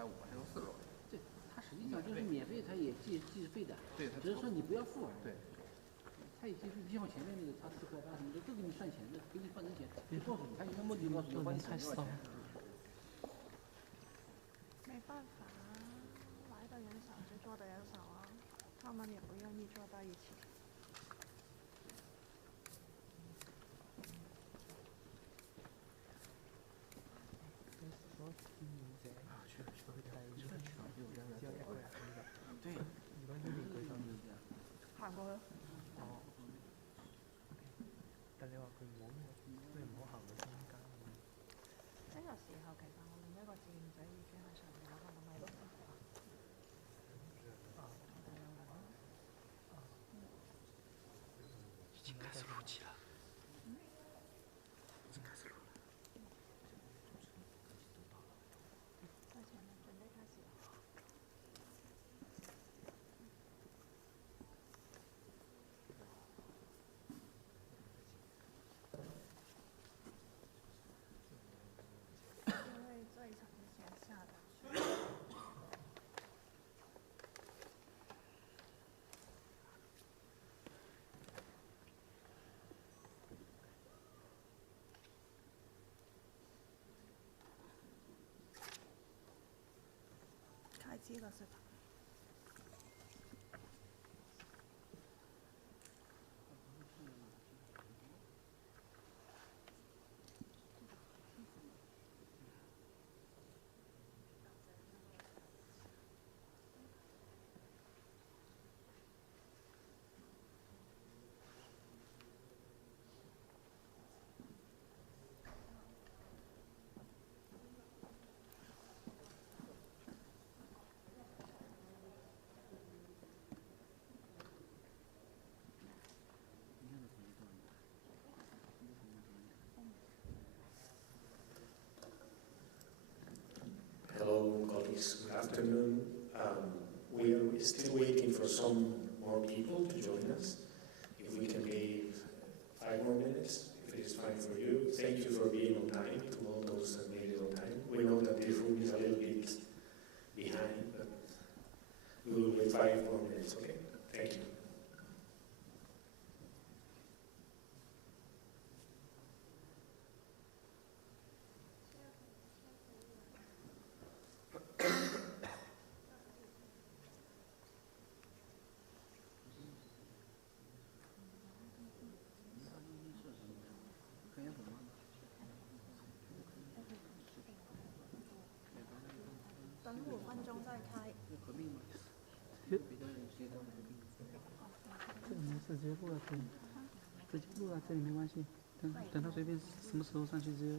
150，还有4楼。对，它实际上就是免费，它也计时费的。对，只是说你不要付。对。它也计费，就像前面那个，它4块8什么的都给你算钱的，给你换成钱，就告诉你，他有个目的告诉你，帮你省多少钱。没办法啊，来的人少就做的人少啊，他们也不愿意坐在一起。对，行過去。但你話佢唔好行到中間。呢個時候其實我另一個志願者已經喺上面攞緊個咪啦。已經開始錄起了。已經開始錄了。在前面準備開始了。因為這一場是線下的。開機了是吧？Hello, colleagues. Good afternoon. We are still waiting for some more people to join us. If we can give 5 more minutes, if it is fine for you. Thank you for being on time, to all those that made it on time. We know that this room is a little bit behind, but we will wait 5 more minutes, okay? Thank you.等5分鐘再開。这里面直接录了，可以，直接录了，这里没关系。等他随便什么时候上去直接。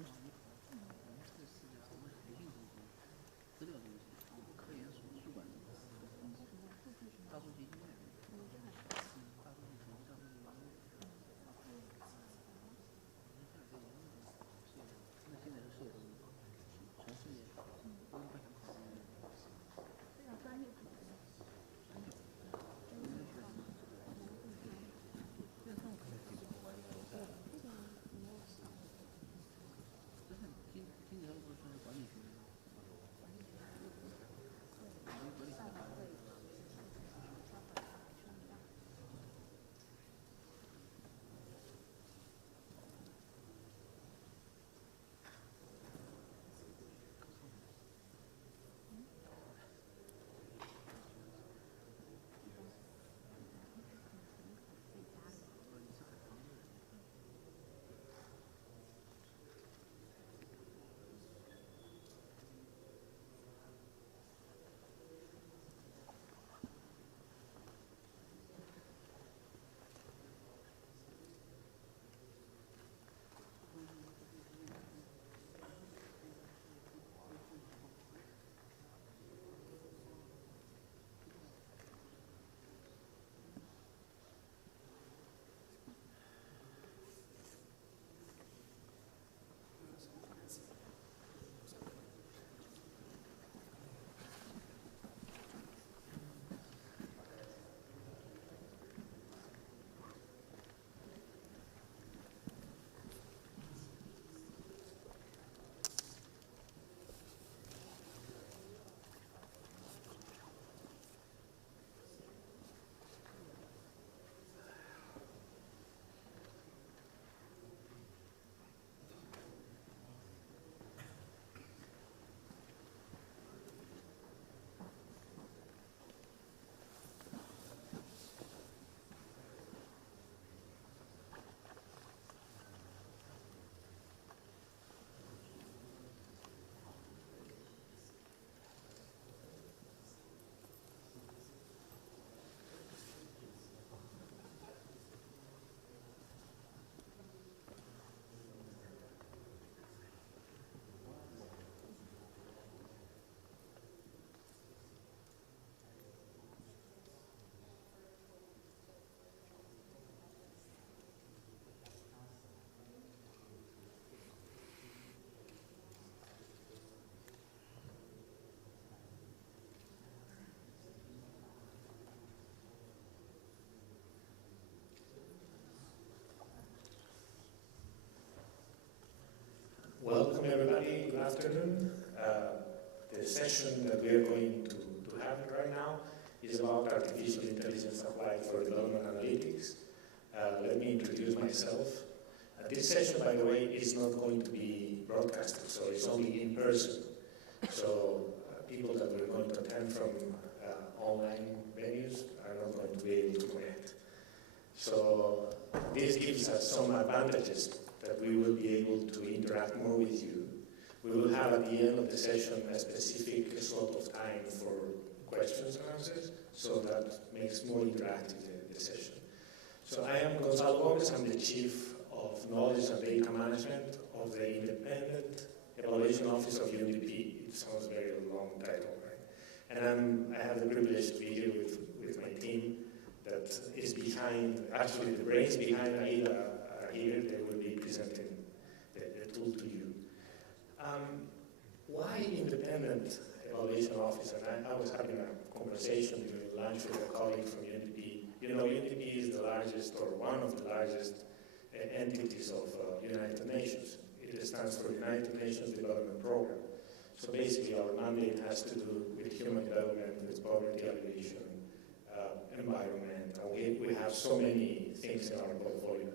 everybody. Good afternoon. The session that we are going to have right now is about artificial intelligence applied for development analytics. Let me introduce myself. This session, by the way, is not going to be broadcasted, so it's only in person. So people that we're going to attend from online venues are not going to be able to connect. So this gives us some advantages that we will be able to interact more with you. We will have at the end of the session a specific slot of time for questions and answers, so that makes more interactive the session. So I am Gonzalo Gomez, I'm the Chief of Knowledge and Data Management of the Independent Evaluation Office of UNDP. It sounds very long title, right? And I have the privilege to be here with my team that is behind, actually the brains behind AIDA are here. They will be presenting the tool to you. Why Independent Evaluation Office? And I was having a conversation during lunch with a colleague from UNDP. You know, UNDP is the largest, or one of the largest entities of United Nations. It stands for United Nations Development Program. So basically our mandate has to do with human development, with poverty alleviation, environment, and we have so many things in our portfolio.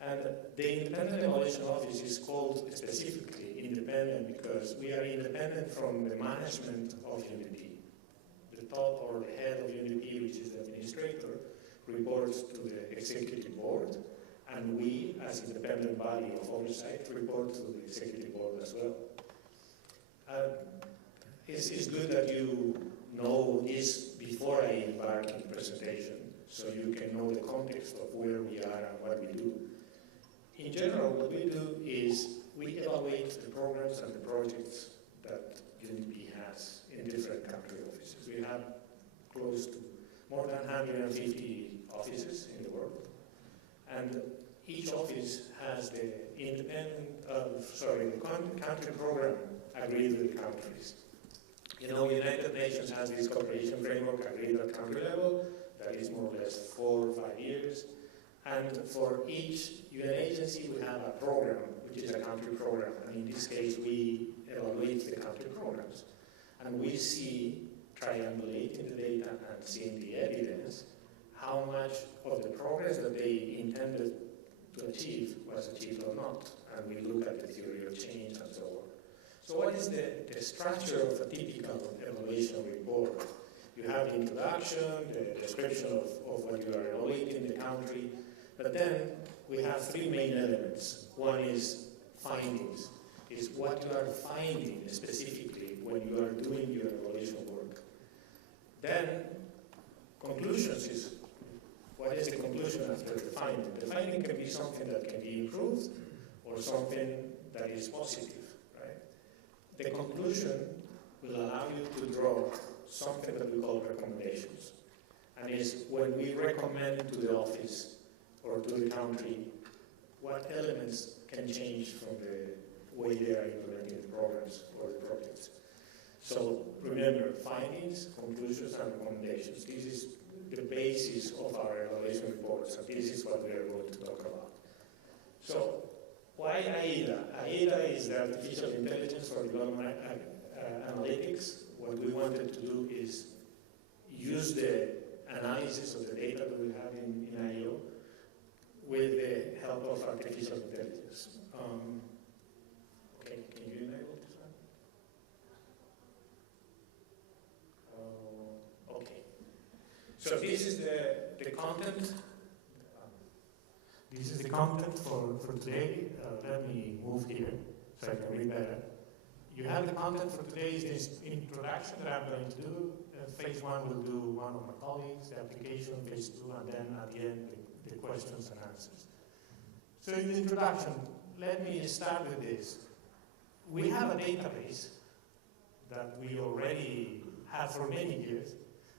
And the Independent Evaluation Office is called specifically independent because we are independent from the management of UNDP. The top or the head of UNDP, which is the administrator, reports to the executive board, and we, as independent body of oversight, report to the executive board as well. It's good that you know this before I embark in the presentation, so you can know the context of where we are and what we do. In general, what we do is we evaluate the programs and the projects that UNDP has in different country offices. We have close to more than 150 offices in the world, and each office has the country program agreed with the countries. You know, United Nations has this cooperation framework agreed at country level that is more or less 4 or 5 years. And for each UN agency, we have a program, which is a country program. And in this case, we evaluate the country programs. And we see, triangulating the data and seeing the evidence, how much of the progress that they intended to achieve was achieved or not. And we look at the theory of change and so on. So what is the structure of a typical evaluation report? You have the introduction, the description of what you are evaluating in the country, but then we have 3 main elements. One is findings, is what you are finding specifically when you are doing your evaluation work. Then conclusions is, what is the conclusion after the finding? The finding can be something that can be improved or something that is positive. The conclusion will allow you to draw something that we call recommendations. And is when we recommend to the office or to the country what elements can change from the way they are implementing the programs or the projects. So remember, findings, conclusions, and recommendations. This is the basis of our evaluation reports, and this is what we are going to talk about. So, why AIDA? AIDA is the Artificial Intelligence for Development Analytics. What we wanted to do is use the analysis of the data that we have in IO with the help of artificial intelligence. Okay, can you enable this one? Okay. So this is the content. This is the content for today. Let me move here so I can read better. You have the content for today is this introduction that I'm going to do. Phase 1 will do one of my colleagues, the application, phase 2, and then at the end, the questions and answers. So in the introduction, let me start with this. We have a database that we already have for many years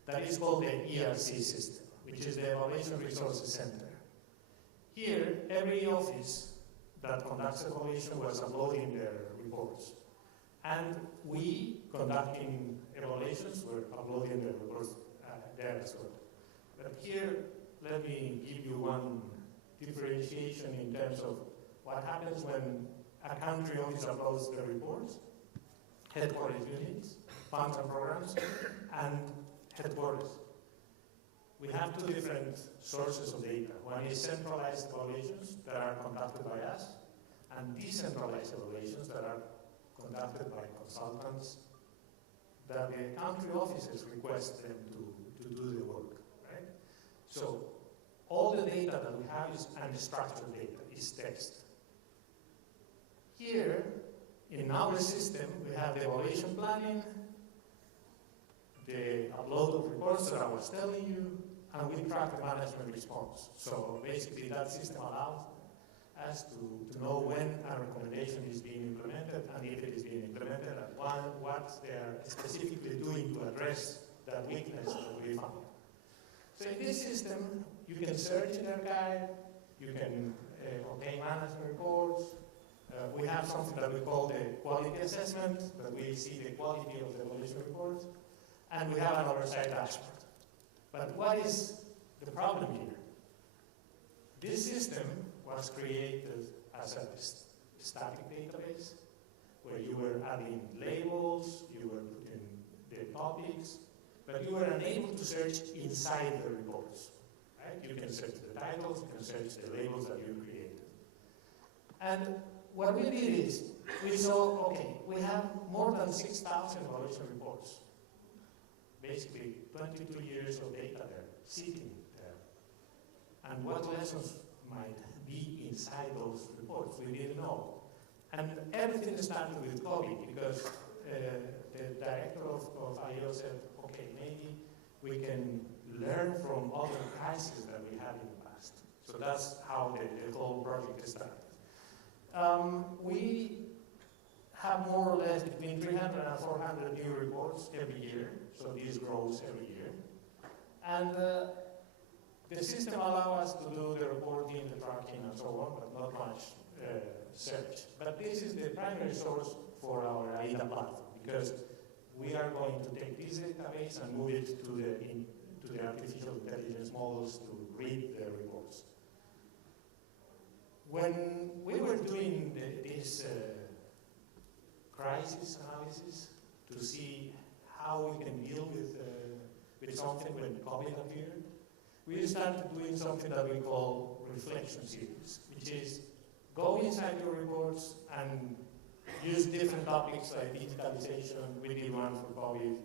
that is called the ERC system, which is the Evaluation Resources Center. Here, every office that conducts evaluation was uploading their reports. And we, conducting evaluations, were uploading the reports there as well. But here, let me give you one differentiation in terms of what happens when a country office uploads the reports, headquarters units, funds and programs, and headquarters. We have two different sources of data. One is centralized evaluations that are conducted by us, and decentralized evaluations that are conducted by consultants that the country offices request them to do the work, right? So all the data that we have is unstructured data, is text. Here, in our system, we have the evaluation planning, the upload of reports that I was telling you, and we track the management response. So basically that system allows us to know when a recommendation is being implemented and if it is being implemented and what they are specifically doing to address that weakness that we found. So in this system, you can search in archive, you can obtain management reports. We have something that we call the quality assessment, that we see the quality of the evaluation reports, and we have an oversight dashboard. But what is the problem here? This system was created as a static database where you were adding labels, you were putting the topics, but you were unable to search inside the reports. Right? You can search the titles, you can search the labels that you created. And what we did is, we saw, okay, we have more than 6,000 evaluation reports. Basically, 22 years of data there, sitting there. And what lessons might be inside those reports, we didn't know. And everything started with COVID, because the director of IO said, okay, maybe we can learn from other crises that we had in the past. So that's how the whole project started. We have more or less between 300 and 400 new reports every year, so this grows every year. And the system allows us to do the reporting, the tracking, and so on, but not much search. But this is the primary source for our AIDA platform, because we are going to take this database and move it to the artificial intelligence models to read the reports. When we were doing this crisis analysis to see how we can deal with something when COVID appeared, we started doing something that we call reflection series, which is go inside your reports and use different topics like digitalization. We did one for COVID,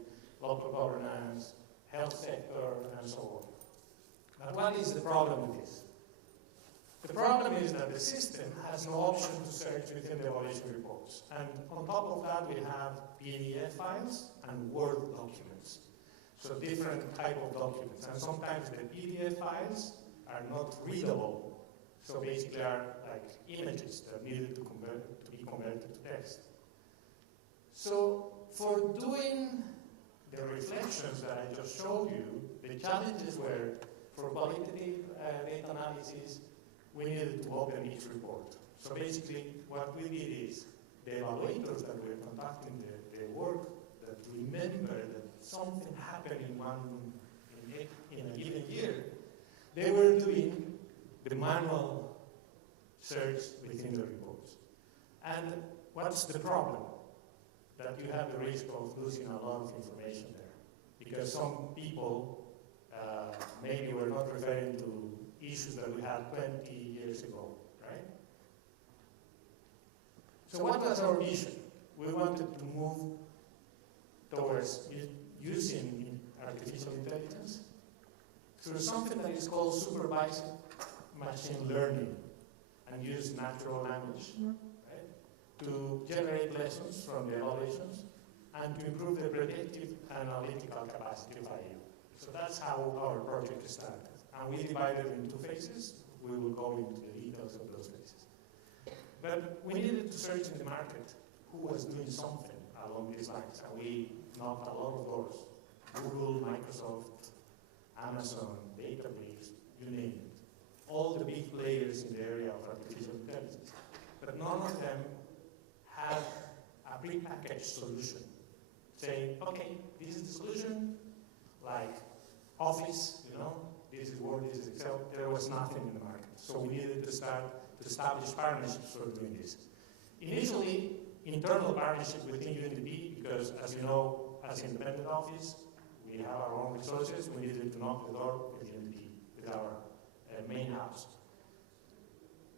local governance, health sector, and so on. But what is the problem with this? The problem is that the system has no option to search within the evaluation reports. And on top of that, we have PDF files and Word documents. So different type of documents. And sometimes the PDF files are not readable. So basically are like images that needed to be converted to text. So for doing the reflections that I just showed you, the challenges were for qualitative data analysis, we needed to open each report. So basically, what we did is, the evaluators that were conducting the work, that remember that something happened in a given year, they were doing the manual search within the reports. And what's the problem? That you have the risk of losing a lot of information there. Because some people maybe were not referring to issues that we had 20 years ago, right? So what was our vision? We wanted to move towards using artificial intelligence through something that is called supervised machine learning and use natural language, right? To generate lessons from the evaluations and to improve the predictive and analytical capacity of IU. So that's how our project started. And we divided in two phases. We will go into the details of those phases. But we needed to search in the market who was doing something along these lines. And we knocked a lot of doors. Google, Microsoft, Amazon, Databricks, you name it. All the big players in the area of artificial intelligence. But none of them had a prepackaged solution. Saying, okay, this is the solution, like Office, this is Word, this is Excel. There was nothing in the market. So we needed to start to establish partnerships for doing this. Initially, internal partnership within UNDP, because as you know, as an independent office, we have our own resources. We needed to knock the door with UNDP, with our main house.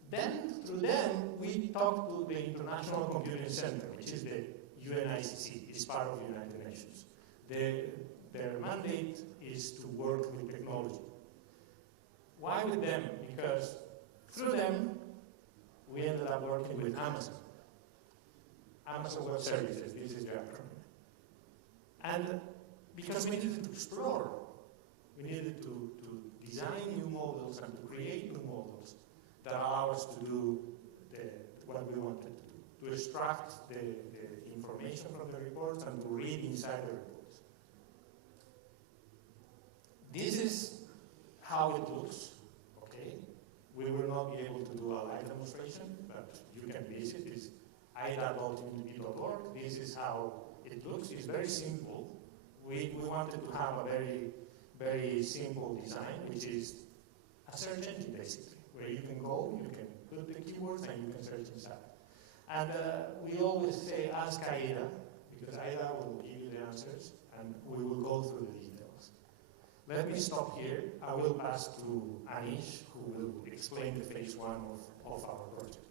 Then, through them, we talked to the International Computing Center, which is the UNICC, it's part of the United Nations. Their mandate is to work with technology. Why with them? Because through them, we ended up working with Amazon. Amazon Web Services, this is the acronym. And because we needed to explore, we needed to design new models and to create new models that allow us to do what we wanted to do, to extract the information from the reports and to read inside the reports. This is how it looks, okay? We will not be able to do a live demonstration, but you can visit. It's AIDA.UNDP.org. This is how it looks. It's very simple. We wanted to have a very, very simple design, which is a search engine, basically, where you can go, you can put the keywords, and you can search inside. And we always say, ask AIDA, because AIDA will give you the answers, and we will go through the details. Let me stop here. I will pass to Anish, who will explain the phase one of our project.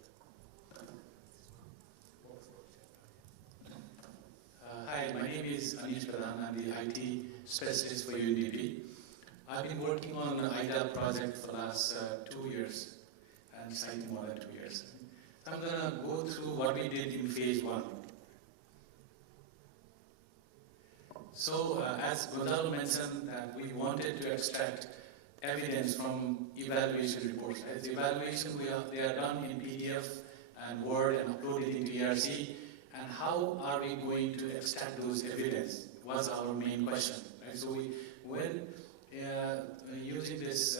Hi, my name is Anish Pradhan. I'm the IT specialist for UNDP. I've been working on the AIDA project for the last 2 years, and slightly more than 2 years. So I'm going to go through what we did in phase one. So, as Gonzalo mentioned, that we wanted to extract evidence from evaluation reports. As evaluation, they are done in PDF and Word and uploaded into ERC. And how are we going to extract those evidence was our main question. Right? So we went using this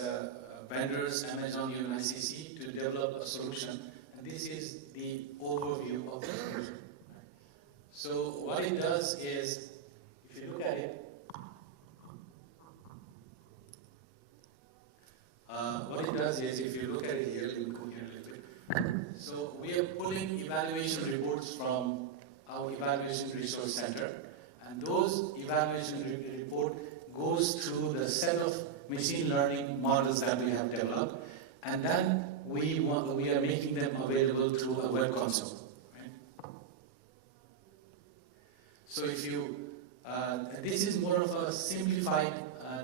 vendors, Amazon, UNICC, to develop a solution. And this is the overview of the solution. So what it does is, if you look at it, if you look at it here, let me go here a little bit. So we are pulling evaluation reports from our evaluation resource center, and those evaluation report goes through the set of machine learning models that we have developed, and then we are making them available through a web console. Right? So if you, this is more of a simplified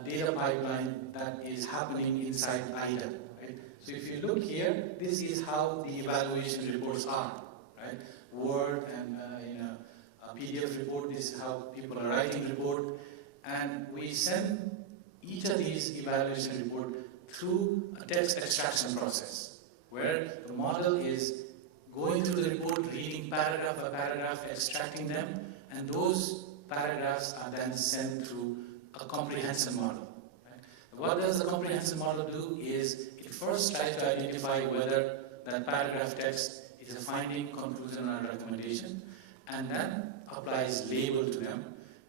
data pipeline that is happening inside AIDA. Right? So if you look here, this is how the evaluation reports are. Right? Word and a PDF report, this is how people are writing report. And we send each of these evaluation report through a text extraction process, where the model is going through the report, reading paragraph by paragraph, extracting them, and those paragraphs are then sent through a comprehension model. Right? What does the comprehension model do is, it first tries to identify whether that paragraph text is a finding, conclusion, or recommendation, and then applies label to them,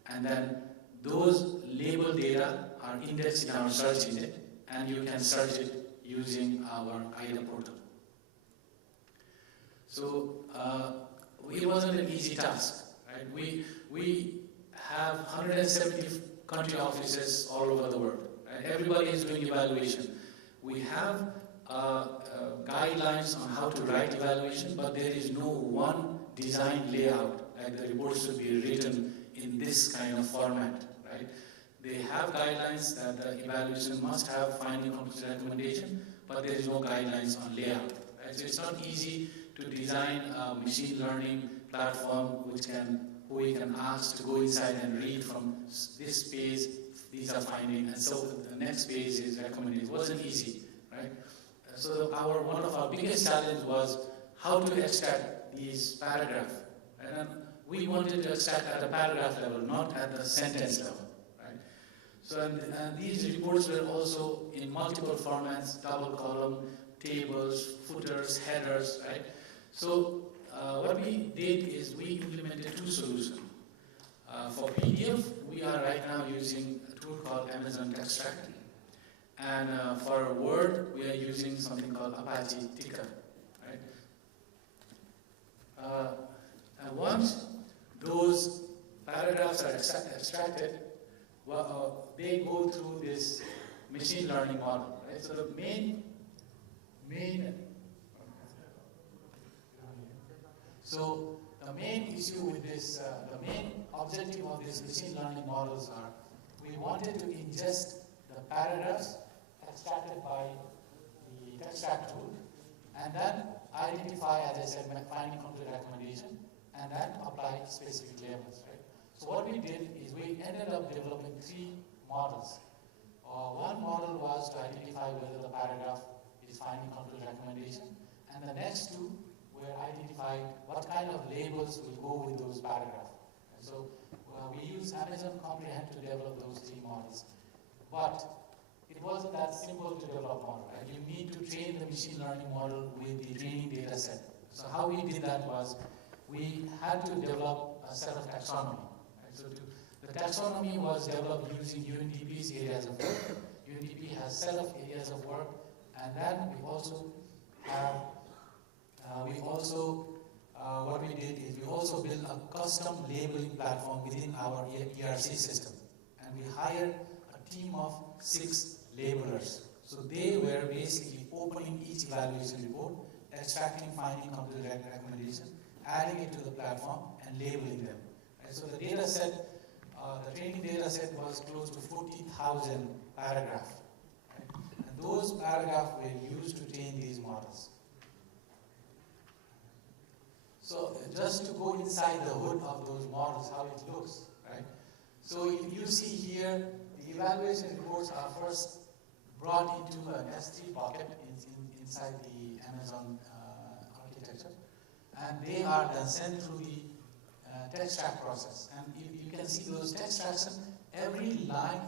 and then those label data are indexed in our search engine, and you can search it using our AIDA portal. So it wasn't an easy task. Right? We have 170 country offices all over the world. Right? Everybody is doing evaluation. We have guidelines on how to write evaluation, but there is no one design layout. Like the report should be written in this kind of format. Right? They have guidelines that the evaluation must have finding, conclusion, recommendation, but there is no guidelines on layout. Right? So it's not easy to design a machine learning platform who we can ask to go inside and read from this page, these are finding, and so the next page is recommended. It wasn't easy, right? So one of our biggest challenges was how to extract these paragraphs. And we wanted to extract at a paragraph level, not at the sentence level, right? So and these reports were also in multiple formats, double column, tables, footers, headers, right? So what we did is we implemented two solutions. For PDF, we are right now using a tool called Amazon Extract. And for Word, we are using something called Apache Tika. Right? extracted, well, they go through this machine learning model, right? So the main issue with this, the main objective of these machine learning models are, we wanted to ingest the paragraphs extracted by the extract tool, and then identify, as I said, finding complete recommendation, and then apply specific labels, right? So what we did is we ended up developing 3 models. One model was to identify whether the paragraph is finding complete recommendation, and the next 2 were identifying what kind of labels will go with those paragraphs. And so we used Amazon Comprehend to develop those 3 models. But it wasn't that simple to develop model, right? You need to train the machine learning model with the training data set. So how we did that was, we had to develop a set of taxonomy. Right? So the taxonomy was developed using UNDP's areas of work. UNDP has set of areas of work, and then we also have, what we did is we also built a custom labeling platform within our ERC system. And we hired a team of 6 labelers. So they were basically opening each evaluation report, extracting, finding complete recommendation, adding it to the platform, and labeling them. And so the data set, the training data set was close to 40,000 paragraphs. Right? And those paragraphs were used to train these models. So just to go inside the hood of those models, how it looks, right? So you see here, the evaluation reports are first brought into an S3 bucket inside the Amazon architecture, and they are then sent through the text track process. And you can see those text tracks, every line,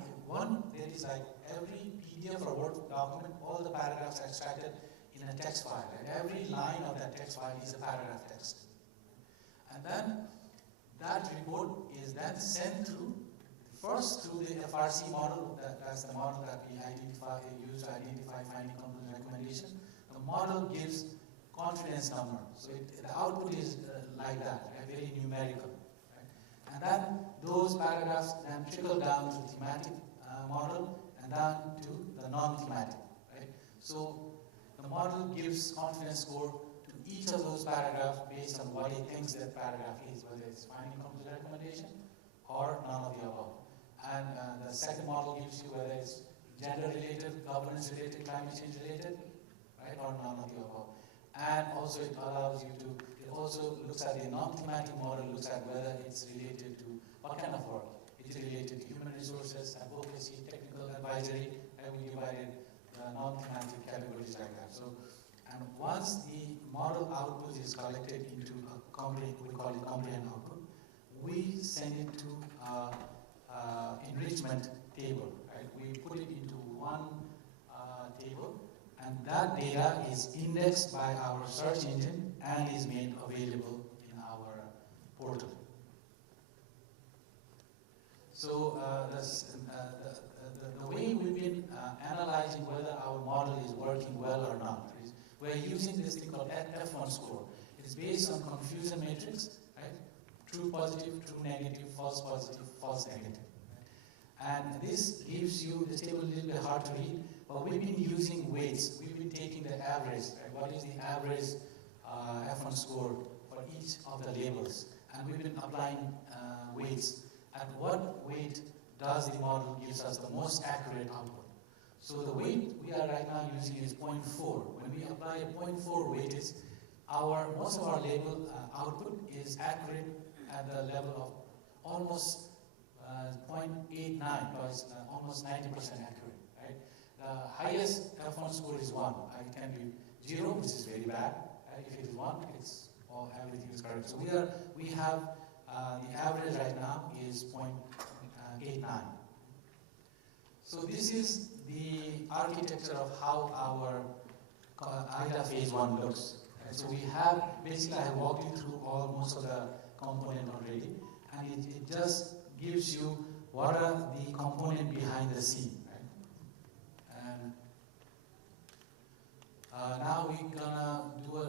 there is like every PDF or Word document, all the paragraphs are extracted in a text file. And every line of that text file is a paragraph text. And then that report is then sent through, first through the FRC model, that's the model that we use to identify finding complete recommendation. The model gives confidence number. So the output is like that, very numerical. Right? And then those paragraphs then trickle down to thematic model and down to the non-thematic. Right? So the model gives confidence score to each of those paragraphs based on what it thinks that paragraph is, whether it's finding complete recommendation or none of the above. And the second model gives you whether it's gender-related, governance-related, climate change-related, right, or none of the above. And also it allows you to, it also looks at the non-thematic model, looks at whether it's related to what kind of work. It's related to human resources, advocacy, technical advisory, and we divided the non-thematic categories like that. So, and once the model output is collected into a comprehend, we call it comprehend output, we send it to enrichment table, right? We put it into one table, and that data is indexed by our search engine and is made available in our portal. So the way we've been analyzing whether our model is working well or not is we're using this thing called F1 score. It's based on confusion matrix, right? True positive, true negative, false positive, false negative. And this gives you, this table is a little bit hard to read, but we've been using weights. We've been taking the average, right? What is the average F1 score for each of the labels? And we've been applying weights. At what weight does the model gives us the most accurate output? So the weight we are right now using is 0.4. When we apply a 0.4 weightage, most of our label output is accurate at the level of almost 0.89, almost 90% accurate, right? The highest F1 score is 1. It can be 0, which is very bad. Right? If it is 1, it's everything is correct. So we have the average right now is 0.89. So this is the architecture of how our AIDA phase 1 looks. Right? So we have, basically I have walked you through most of the component already, and it just gives you what are the component behind the scene. Right? And now we're gonna do a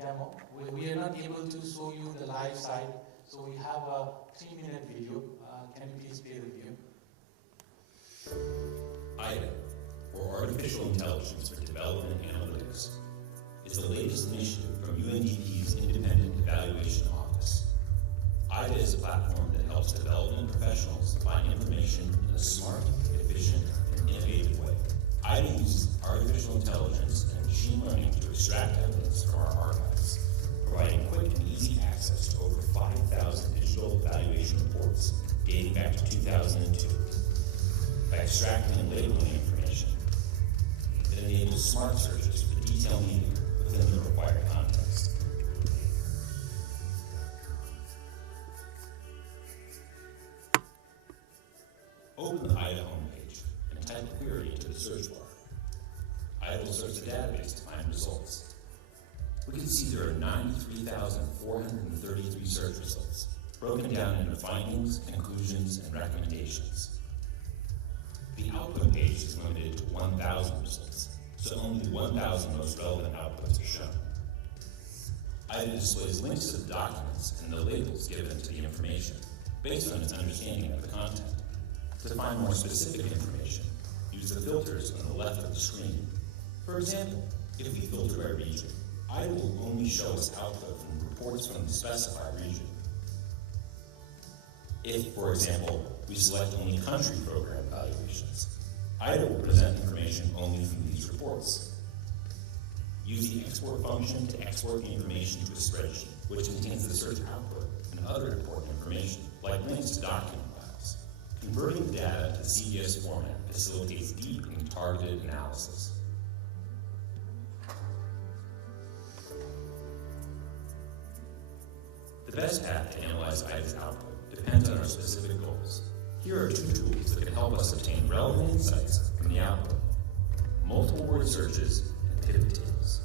demo. We are not able to show you the live site So we have a 3-minute video. Can you please play the video? AIDA, or Artificial Intelligence for Development Analytics, is the latest initiative from UNDP's Independent Evaluation Office. AIDA is a platform that helps development professionals find information in a smart, efficient, and innovative way. AIDA uses artificial intelligence and machine learning to extract evidence from our archives, providing quick and easy access to over 5,000 digital evaluation reports dating back to 2002. By extracting and labeling information, it enables smart searches for detailed meaning within the required context. Open the AIDA homepage and type a query into the search bar. AIDA will search the database to find results. We can see there are 93,433 search results, broken down into findings, conclusions, and recommendations. The output page is limited to 1,000 results, so only 1,000 most relevant outputs are shown. AIDA displays links to the documents and the labels given to the information based on its understanding of the content. To find more specific information, use the filters on the left of the screen. For example, if we filter by region, AIDA will only show us output from reports from the specified region. If, for example, we select only country program evaluations, AIDA will present information only from these reports. Use the export function to export the information to a spreadsheet, which contains the search output and other important information, like links to document files. Converting the data to CDS format facilitates deep and targeted analysis. The best path to analyze AIDA's output depends on our specific goals. Here are 2 tools that can help us obtain relevant insights from the output: multiple word searches and pivot tables.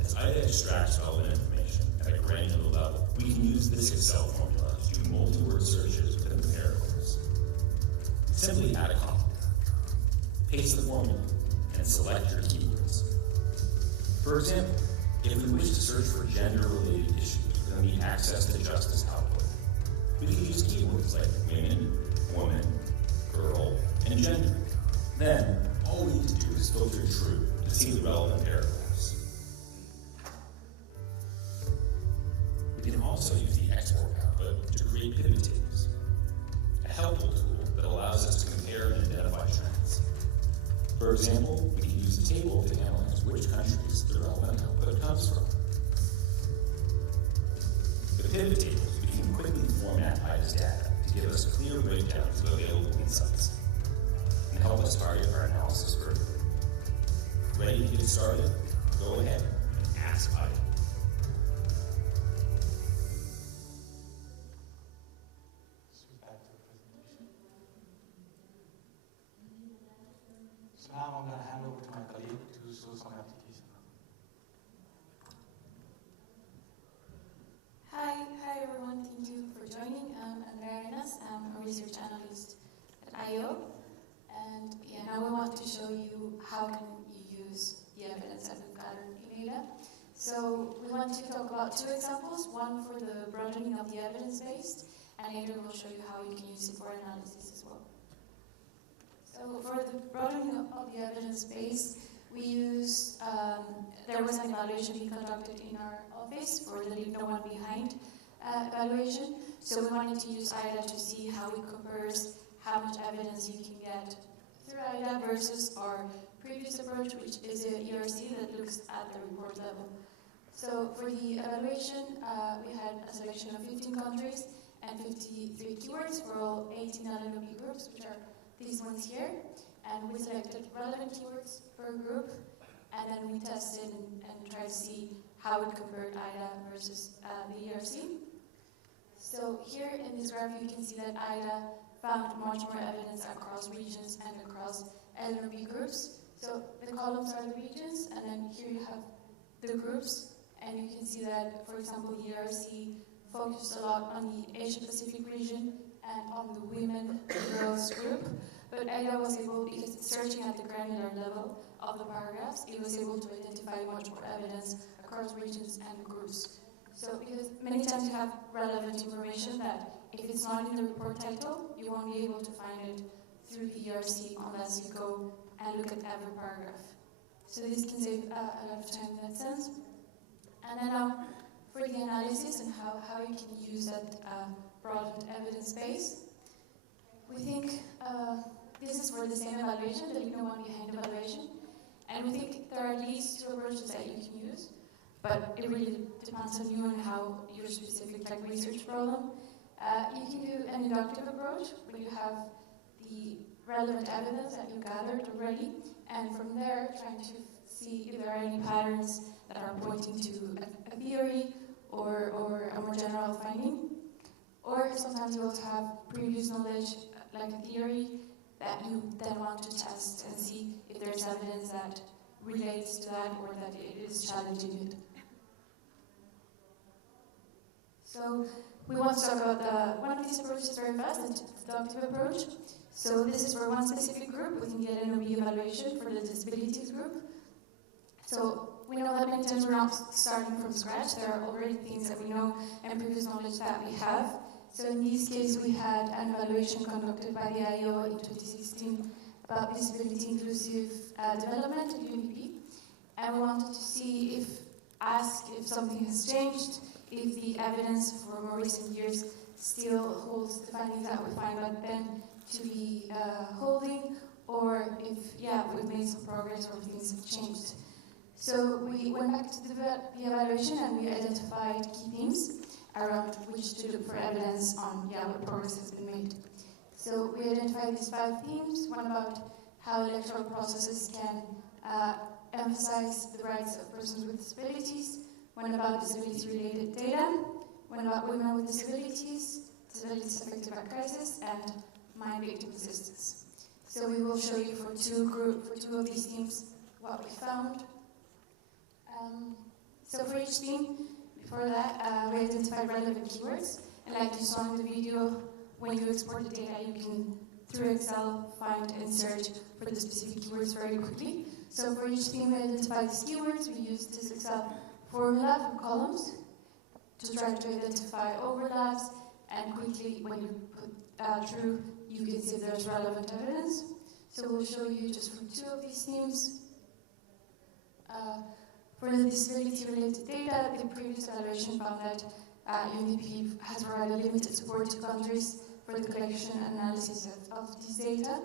As AIDA extracts relevant information at a granular level, we can use this Excel formula to do multi-word searches within the paragraphs. Simply add a column, paste the formula, and select your keywords. For example, if we wish to search for gender-related issues within the access to justice output, we can use keywords like women, woman, girl, and gender. Then, all we need to do is filter true to see the relevant paragraphs. We can also use the export output to create pivot tables, a helpful tool that allows us to compare and identify trends. For example, we can use the table to analyze which countries the relevant output comes from. With pivot tables, we can quickly format AIDA's data to give us clear breakdowns of available insights and help us target our analysis further. Ready to get started? Go ahead and ask AIDA. Back to the presentation. So now I'm going to hand over to my colleague to show some application. Hi everyone, thank you for joining. I'm Organiser. I'm a research analyst at IO, and now we want to show you how can you use the evidence that we've gathered in AIDA. So we want to talk about 2 examples, one for the broadening of the evidence base, and later we'll show you how you can use it for analysis as well. So for the broadening of the evidence base, we use, there was an evaluation being conducted in our office for the Leave No One Behind evaluation. So we wanted to use AIDA to see how it compares how much evidence you can get through AIDA versus our previous approach, which is a ERC that looks at the report level. So for the evaluation, we had a selection of 15 countries and 53 keywords for all 18 LNOP groups, which are these ones here. And we selected relevant keywords per group, and then we tested and tried to see how it compared AIDA versus the ERC. So here in this graph, you can see that AIDA found much more evidence across regions and across LNOP groups. So the columns are the regions, and then here you have the groups, and you can see that, for example, the ERC focused a lot on the Asia-Pacific region and on the women and girls group. But AIDA was able, because it's searching at the granular level of the paragraphs, it was able to identify much more evidence across regions and groups. So because many times you have relevant information that if it's not in the report title, you won't be able to find it through the ERC unless you go and look at every paragraph. So this can save a lot of time in that sense. And then now for the analysis and how you can use that broadened evidence base, we think this is for the same evaluation, the legal one behind evaluation. And we think there are at least two approaches that you can use, but it really depends on you and how your specific research problem. You can do an inductive approach, where you have the relevant evidence that you gathered already, and from there trying to see if there are any patterns that are pointing to a theory or a more general finding. Or sometimes you also have previous knowledge, like a theory, that you then want to test and see if there's evidence that relates to that or that it is challenging it. So we want to talk about one of these approaches very fast, the deductive approach. So this is for one specific group within the ANCE evaluation for the disabilities group. So we know that many times we're not starting from scratch. There are already things that we know and previous knowledge that we have. So in this case, we had an evaluation conducted by the IO in 2016 about disability inclusive development at UNDP. And we wanted to see ask if something has changed, if the evidence for more recent years still holds the findings that we find back then to be holding, or if, we've made some progress or things have changed. So we went back to the evaluation and we identified key themes around which to look for evidence on what progress has been made. So we identified these 5 themes, one about how electoral processes can emphasize the rights of persons with disabilities, one about disability-related data, one about women with disabilities, disabilities affected by crisis, and mine victim assistance. So we will show you for two of these themes what we found. So for each theme, before that, we identified relevant keywords, and like you saw in the video, when you export the data, you can, through Excel, find and search for the specific keywords very quickly. So for each theme, we identified these keywords. We used this Excel formula for columns to try to identify overlaps, and quickly, when you put through, you can see if there's relevant evidence. So we'll show you just from 2 of these themes. For the disability-related data, the previous evaluation found that UNDP has provided limited support to countries for the collection and analysis of this data.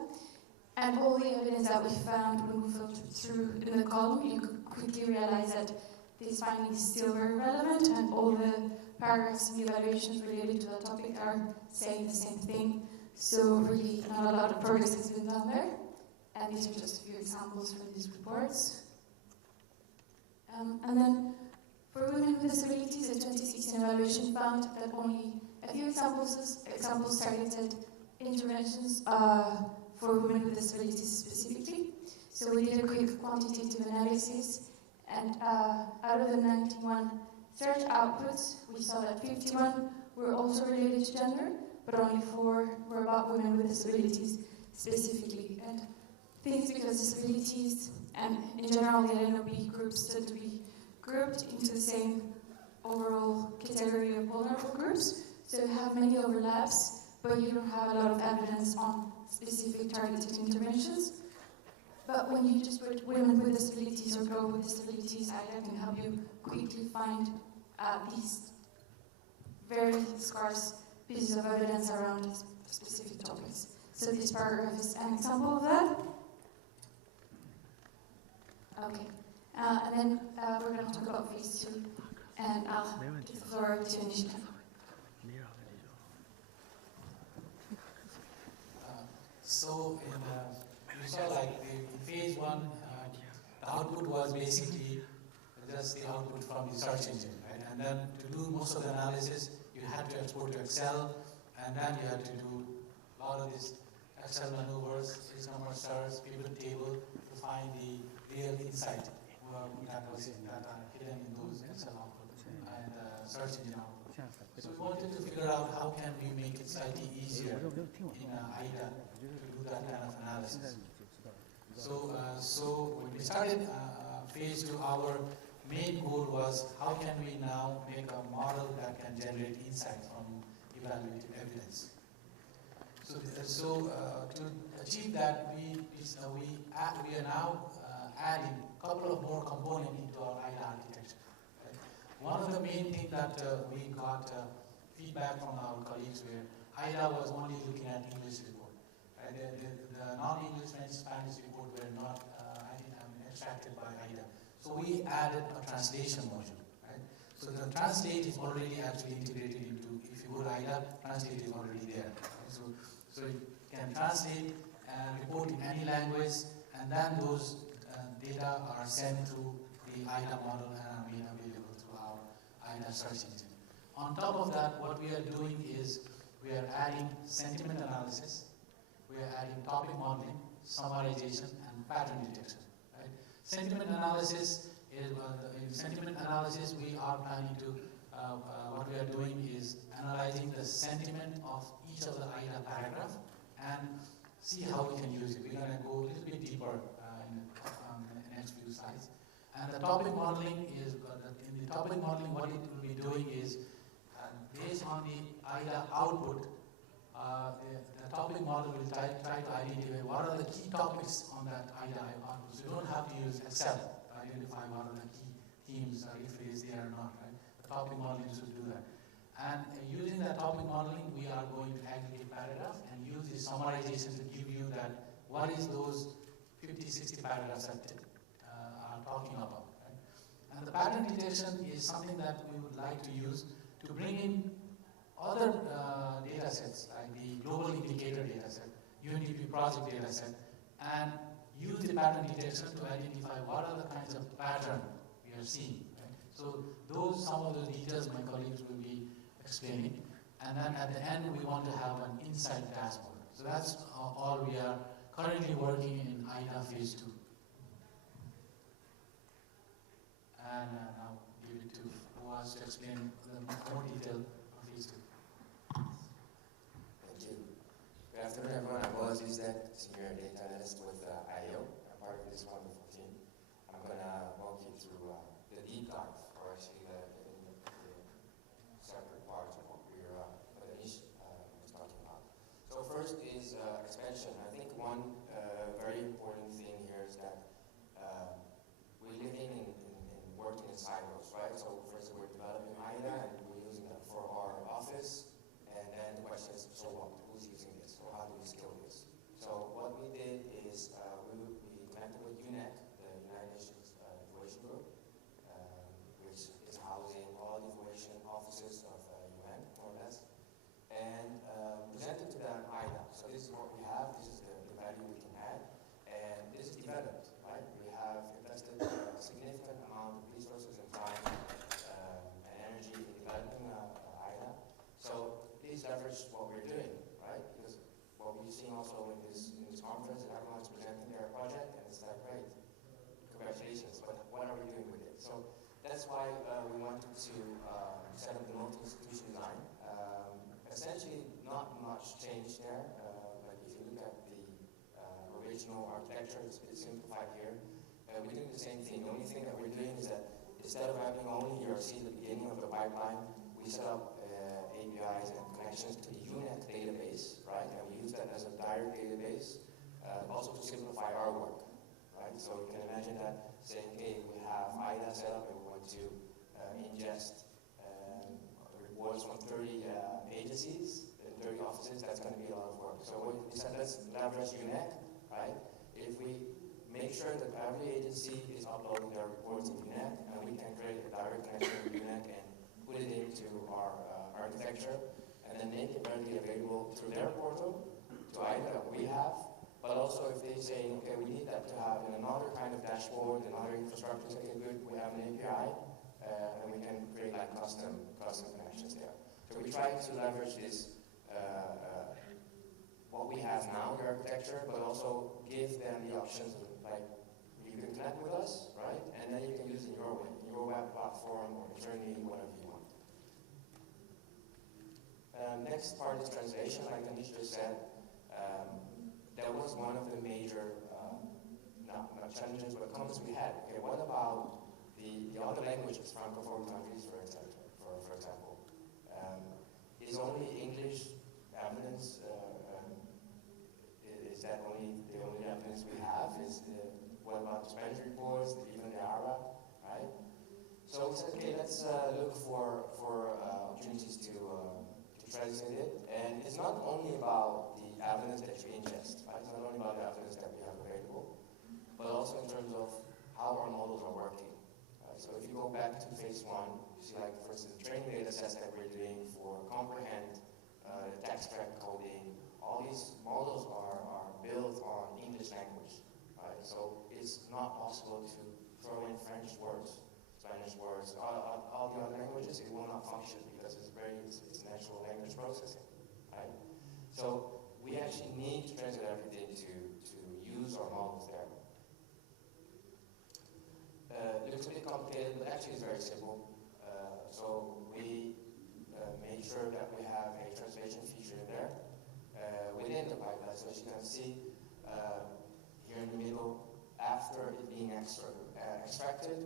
And all the evidence that we found when we filtered through in the column, you could quickly realize that this finding is still very relevant, and all the paragraphs in the evaluations related to that topic are saying the same thing. So really, not a lot of progress has been done there. And these are just a few examples from these reports. And then, for women with disabilities, the 2016 evaluation found that only a few examples targeted interventions for women with disabilities specifically. So we did a quick quantitative analysis, and out of the 91 search outputs, we saw that 51 were also related to gender, but only 4 were about women with disabilities specifically. And I think it's because disabilities and in general the NOB groups tend to be grouped into the same overall category of vulnerable groups. So you have many overlaps, but you don't have a lot of evidence on specific targeted interventions. But when you just put women with disabilities or girls with disabilities, AIDA can help you quickly find these very scarce pieces of evidence around specific topics. So this paragraph is an example of that. Okay, and then we're going to talk about phase 2, and I'll give the floor to Nisha. So you saw in phase 1, the output was basically just the output from the search engine, right? And then to do most of the analysis, you had to export to Excel, and then you had to do a lot of these Excel maneuvers, X number stars, pivot table, to find the real insight that was hidden in those Excel output and search engine output. So we wanted to figure out how can we make it slightly easier in AIDA to do that kind of analysis. So when we started phase 2, our main goal was how can we now make a model that can generate insight from evaluative evidence. So to achieve that, we are now adding a couple of more components into our AIDA architecture. Right? One of the main things that we got feedback from our colleagues where AIDA was only looking at English report. Right? The non-English, French, Spanish report were not extracted by AIDA. So we added a translation module. Right? So the translate is already actually integrated into, if you go to AIDA, translate is already there. Right? So you can translate and report in any language, and then those data are sent through the AIDA model and are made available through our AIDA search engine. On top of that, what we are doing is we are adding sentiment analysis, we are adding topic modeling, summarization, and pattern detection. Right? Sentiment analysis is in sentiment analysis we are planning to what we are doing is analyzing the sentiment of each of the AIDA paragraph and see how we can use it. We're going to go a little bit deeper in the next few slides. And the topic modeling is, in the topic modeling, what it will be doing is, based on the AIDA output, the topic model will try to identify what are the key topics on that AIDA output. So you don't have to use Excel to identify what are the key themes, if it is there or not. Right? The topic modeling should do that. And using that topic modeling, we are going to aggregate paragraph and use the summarization to give you that what is those 50, 60 paragraphs that are talking about. Right? And the pattern detection is something that we would like to use to bring in other data sets like the global indicator data set, UNDP project data set, and use the pattern detection to identify what are the kinds of pattern we are seeing. Right? So some of those details my colleagues will be explaining. And then at the end, we want to have an insight dashboard. So that's all we are currently working in AIDA phase 2. And now give it to who wants to explain the more detail of phase 2. Thank you. Good afternoon, everyone. I'm Boaz Izek, Senior Data Analyst with IO. I'm part of this wonderful team. I'm going to walk you through the deep dive, or actually the separate parts of what Anish was talking about. So first is expansion. I think one very important thing here is that we're living in working in silos, right? So first we're developing AIDA and we're using that for our office, and then the question is, so what? Who's using this? Or how do we scale this? So what we did is we connected with UNICC, the United Nations Information Group, which is housing all the information offices of UN, more or less, and presented to them AIDA. So this is what we have, this is the value we can add, and this is developed, right? We have invested a significant amount of resources and time and energy in developing AIDA. So please leverage what we're doing, right? Because what we've seen also in this conference, and everyone's presenting their project, and it's like, great, congratulations, but what are we doing with it? So that's why we wanted to set up the multi-institution design. Essentially, not much change there, but if you look at the original architecture, it's a bit simplified here. We're doing the same thing. The only thing that we're doing is that instead of having only ERC at the beginning of the pipeline, we set up APIs and connections to the UNICC database, right? And we use that as a direct database, also to simplify our work, right? So you can imagine that saying, hey, we have AIDA set up and we want to ingest reports from 30 agencies and 30 offices. That's going to be a lot of work. So we said, let's leverage UNICC, right? If we make sure that every agency is uploading their reports in UNICC, and we can create a direct connection with UNICC and put it into our architecture, and then make it readily available through their portal to AIDA that we have. But also if they say, okay, we need that to have in another kind of dashboard, another infrastructure, okay, good, we have an API, and we can create like custom connections there. So we try to leverage this, what we have now, the architecture, but also give them the options of, like, you can connect with us, right? And then you can use it in your way, in your web platform or internally, whatever you want. Next part is translation, like Anish just said. That was one of the major, not challenges, but comments we had. Okay, what about the other languages, Francophone countries, for example, is only English evidence, is that the only evidence we have? What about the Spanish reports, even the ARA, right? So we said, okay, let's look for opportunities to translate it. And it's not only about the evidence that you ingest, right? It's not only about the evidence that we have available, but also in terms of how our models are working. Right? So if you go back to phase 1, you see, like, for instance, the training data sets that we're doing for comprehend, text track coding, all these models are built on English language. Right? So it's not possible to throw in French words, Spanish words, all the other languages. It will not function because it's natural language processing. Right? So we actually need to translate everything to use our models there. It looks a bit complicated, but actually it's very simple. So we made sure that we have a translation feature in there within the pipeline. So as you can see here in the middle, after it being extracted,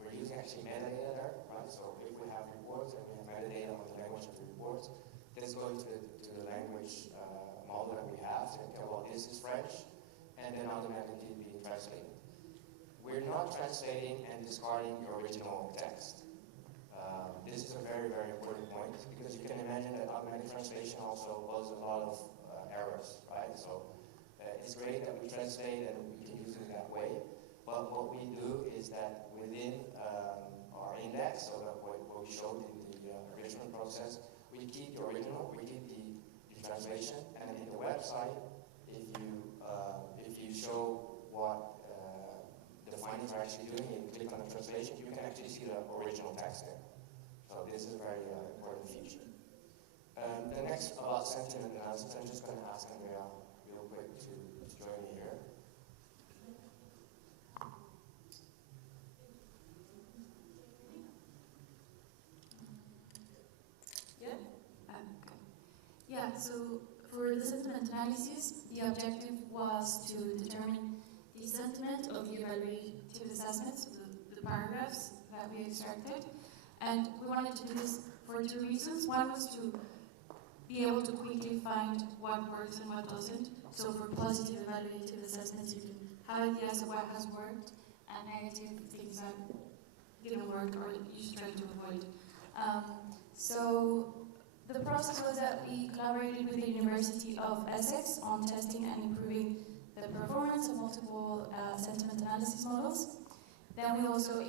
we're using actually metadata there, right? So if we have reports and we have metadata on the language of the reports, this goes to the language model that we have. So okay, well, this is French, and then automatically being translated. We're not translating and discarding the original text. This is a very, very important point because you can imagine that automatic translation also poses a lot of errors, right? So it's great that we translate and we can use it that way, but what we do is that within our index, so that what we showed in the enrichment process, we keep the original, we keep the translation, and in the website, if you show what the findings are actually doing and you click on the translation, you can actually see the original text there. So this is a very important feature. The next about sentiment analysis, I'm just going to ask Andrea real quick to join me here. Yeah? Okay. Yeah, so for the sentiment analysis, the objective was to determine the sentiment of the evaluative assessments, the paragraphs that we extracted. And we wanted to do this for 2 reasons. One was to be able to quickly find what works and what doesn't. So for positive evaluative assessments, you can have ideas of what has worked, and negative things that didn't work or you should try to avoid. So the process was that we collaborated with the University of Essex on testing and improving the performance of multiple sentiment analysis models. Then we also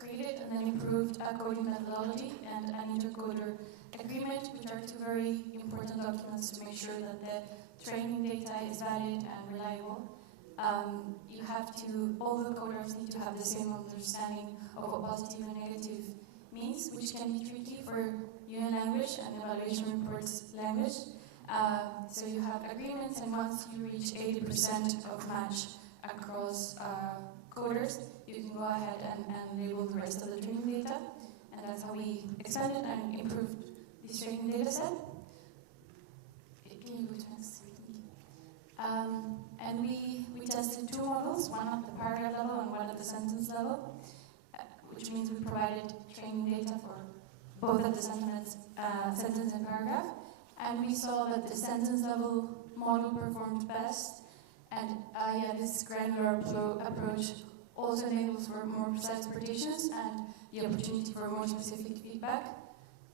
created and then improved a coding methodology and an intercoder agreement, which are 2 very important documents to make sure that the training data is valid and reliable. All the coders need to have the same understanding of what positive and negative means, which can be tricky for UN language and evaluation reports language. So you have agreements, and once you reach 80% of match across coders, you can go ahead and label the rest of the training data. And that's how we expanded and improved this training data set. Can you go to next? And we tested 2 models, one at the paragraph level and one at the sentence level, which means we provided training data for both at the sentence and paragraph. And we saw that the sentence level model performed best. And this granular approach also enables for more precise predictions and the opportunity for more specific feedback.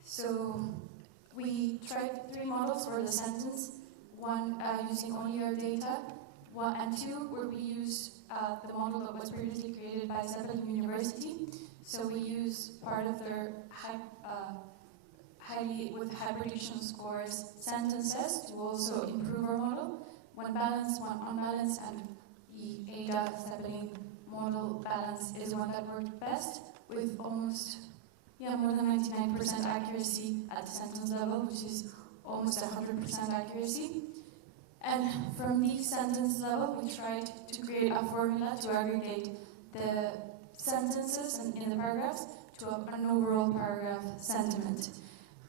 So we tried 3 models for the sentence, one using only our data, and 2 where we used the model that was previously created by Zeppelin University. So we use part of their with high prediction scores sentences to also improve our model. One balanced, one unbalanced, and the AIDA Zeppelin model balance is one that worked best with almost more than 99% accuracy at the sentence level, which is almost 100% accuracy. And from the sentence level, we tried to create a formula to aggregate the sentences in the paragraphs to an overall paragraph sentiment.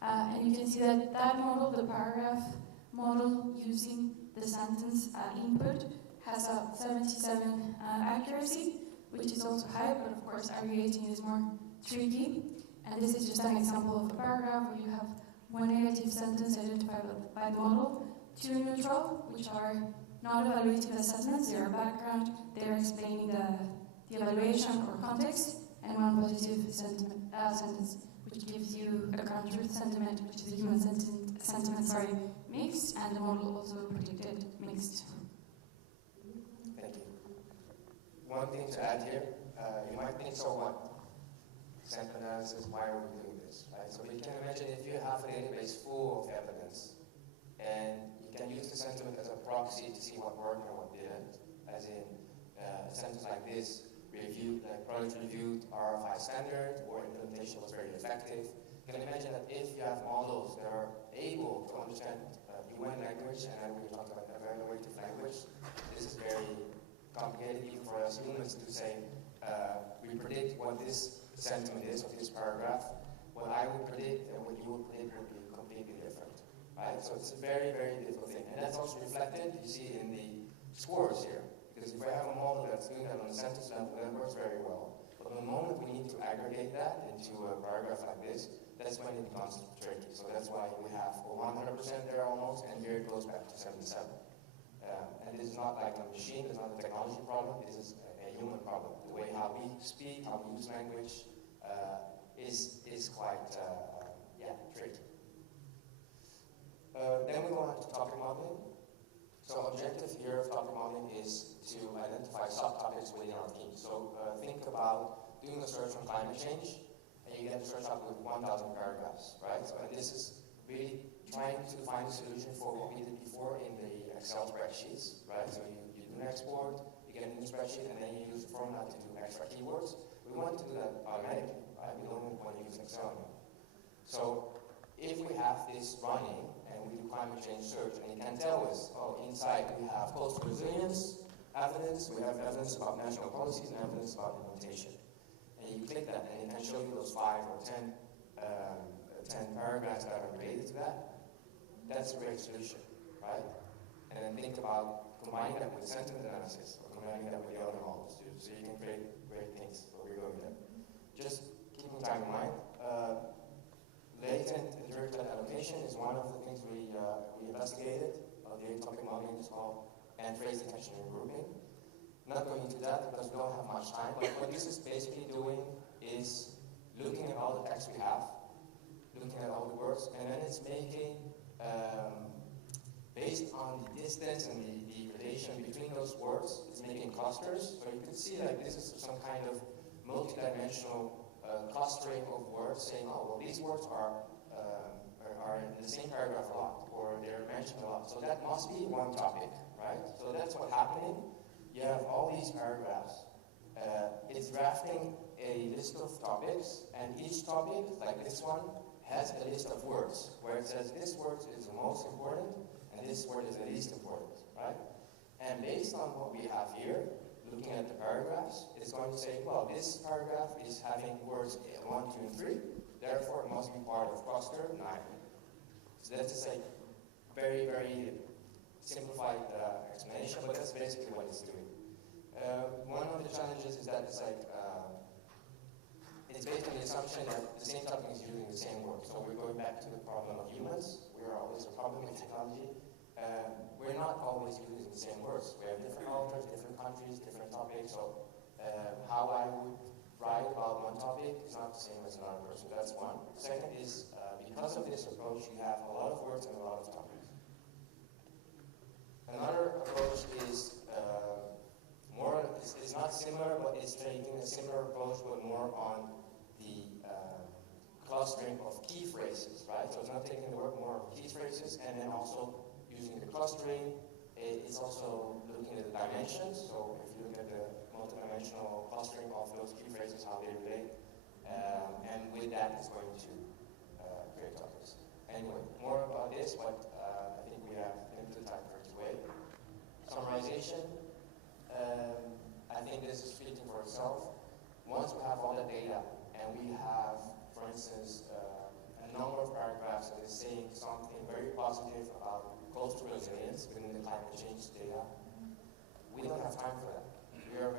And you can see that model, the paragraph model using the sentence input, has a 77 accuracy, which is also high, but of course aggregating is more tricky. And this is just an example of a paragraph where you have one negative sentence identified by the model, two neutral, which are not evaluative assessments, they are background, they are explaining the evaluation or context, and one positive sentence, which gives you a ground truth sentiment, which is a human sentiment, mixed, and the model also predicted mixed. Thank you. One thing to add here, you might think, so what? Sentiment analysis, why are we doing this, right? So you can imagine if you have a database full of evidence, and you can use the sentiment as a proxy to see what worked and what didn't, as in a sentence like this, product reviewed RFI standard, or implementation was very effective. You can imagine that if you have models that are able to understand UN language, and then we talked about evaluative language, this is very complicated even for us humans to say, we predict what this sentiment is of this paragraph. What I would predict and what you would predict would be completely different, right? So it's a very, very difficult thing. And that's also reflected, you see, in the scores here. Because if I have a model that's doing that on the sentence level, that works very well. But the moment we need to aggregate that into a paragraph like this, that's when it becomes tricky. So that's why we have 100% there almost, and here it goes back to 77. And this is not like a machine, it's not a technology problem, this is a human problem. The way how we speak, how we use language is quite tricky. Then we go on to topic modeling. So objective here of topic modeling is to identify subtopics within our team. So think about doing a search on climate change, and you get a search up with 1,000 paragraphs, right? So and this is really trying to find a solution for what we did before in the Excel spreadsheets, right? So you do an export, you get a new spreadsheet, and then you use the formula to do extra keywords. We want to do that automatically, right? We don't want to use Excel anymore. So if we have this running, and we do climate change search, and it can tell us, oh, inside we have coastal resilience evidence, we have evidence about national policies, and evidence about implementation. And you click that, and it can show you those 5 or 10 paragraphs that are related to that. That's a great solution, right? And then think about combining that with sentiment analysis, or combining that with the other models, too, so you can create great things. So we're going there. Just keeping time in mind, latent and directed allocation is one of the things we investigated. The topic modeling is called and phrase detection and grouping. Not going into that because we don't have much time, but what this is basically doing is looking at all the text we have, looking at all the words, and then it's making, based on the distance and the relation between those words, it's making clusters. So you can see like this is some kind of multi-dimensional clustering of words, saying, oh, well, these words are in the same paragraph a lot, or they're mentioned a lot. So that must be one topic, right? So that's what's happening. You have all these paragraphs. It's drafting a list of topics, and each topic, like this one, has a list of words, where it says this word is the most important, and this word is the least important, right? And based on what we have here, looking at the paragraphs, it's going to say, well, this paragraph is having words 1, 2, and 3, therefore it must be part of cluster 9. So that's just a very, very simplified explanation, but that's basically what it's doing. One of the challenges is that it's like, it's based on the assumption that the same topic is using the same word. So we're going back to the problem of humans. We are always a problem with technology. We're not always using the same words. We have different authors, different countries, different topics. So how I would write about one topic is not the same as another person. That's one. Second is, because of this approach, you have a lot of words and a lot of topics. Another approach is it's not similar, but it's taking a similar approach, but more on the clustering of key phrases, right? So it's not taking the word more of key phrases, and then also using the clustering. It's also looking at the dimensions. So if you look at the multidimensional clustering of those key phrases, how they relate, and with that, it's going to create topics. Anyway, more about this, but I think we have limited time for today. Summarization. I think this is speaking for itself. Once we have all the data, and we have, for instance, a number of paragraphs that is saying something very positive about coastal resilience within the climate change data, we don't have time for that. We we're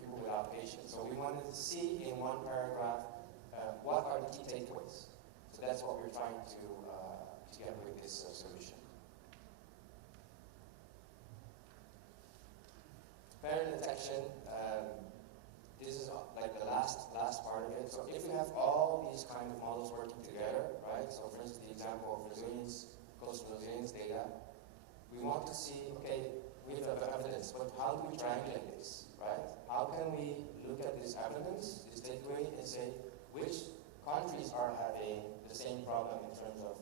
people without patience. So we wanted to see in one paragraph what are the key takeaways. So that's what we're trying to get with this solution. Pattern detection, this is like the last part of it. So if we have all these kind of models working together, right? So for instance, the example of resilience, coastal resilience data, we want to see, okay, we have evidence, but how do we triangulate this, right? How can we look at this evidence, this takeaway, and say which countries are having the same problem in terms of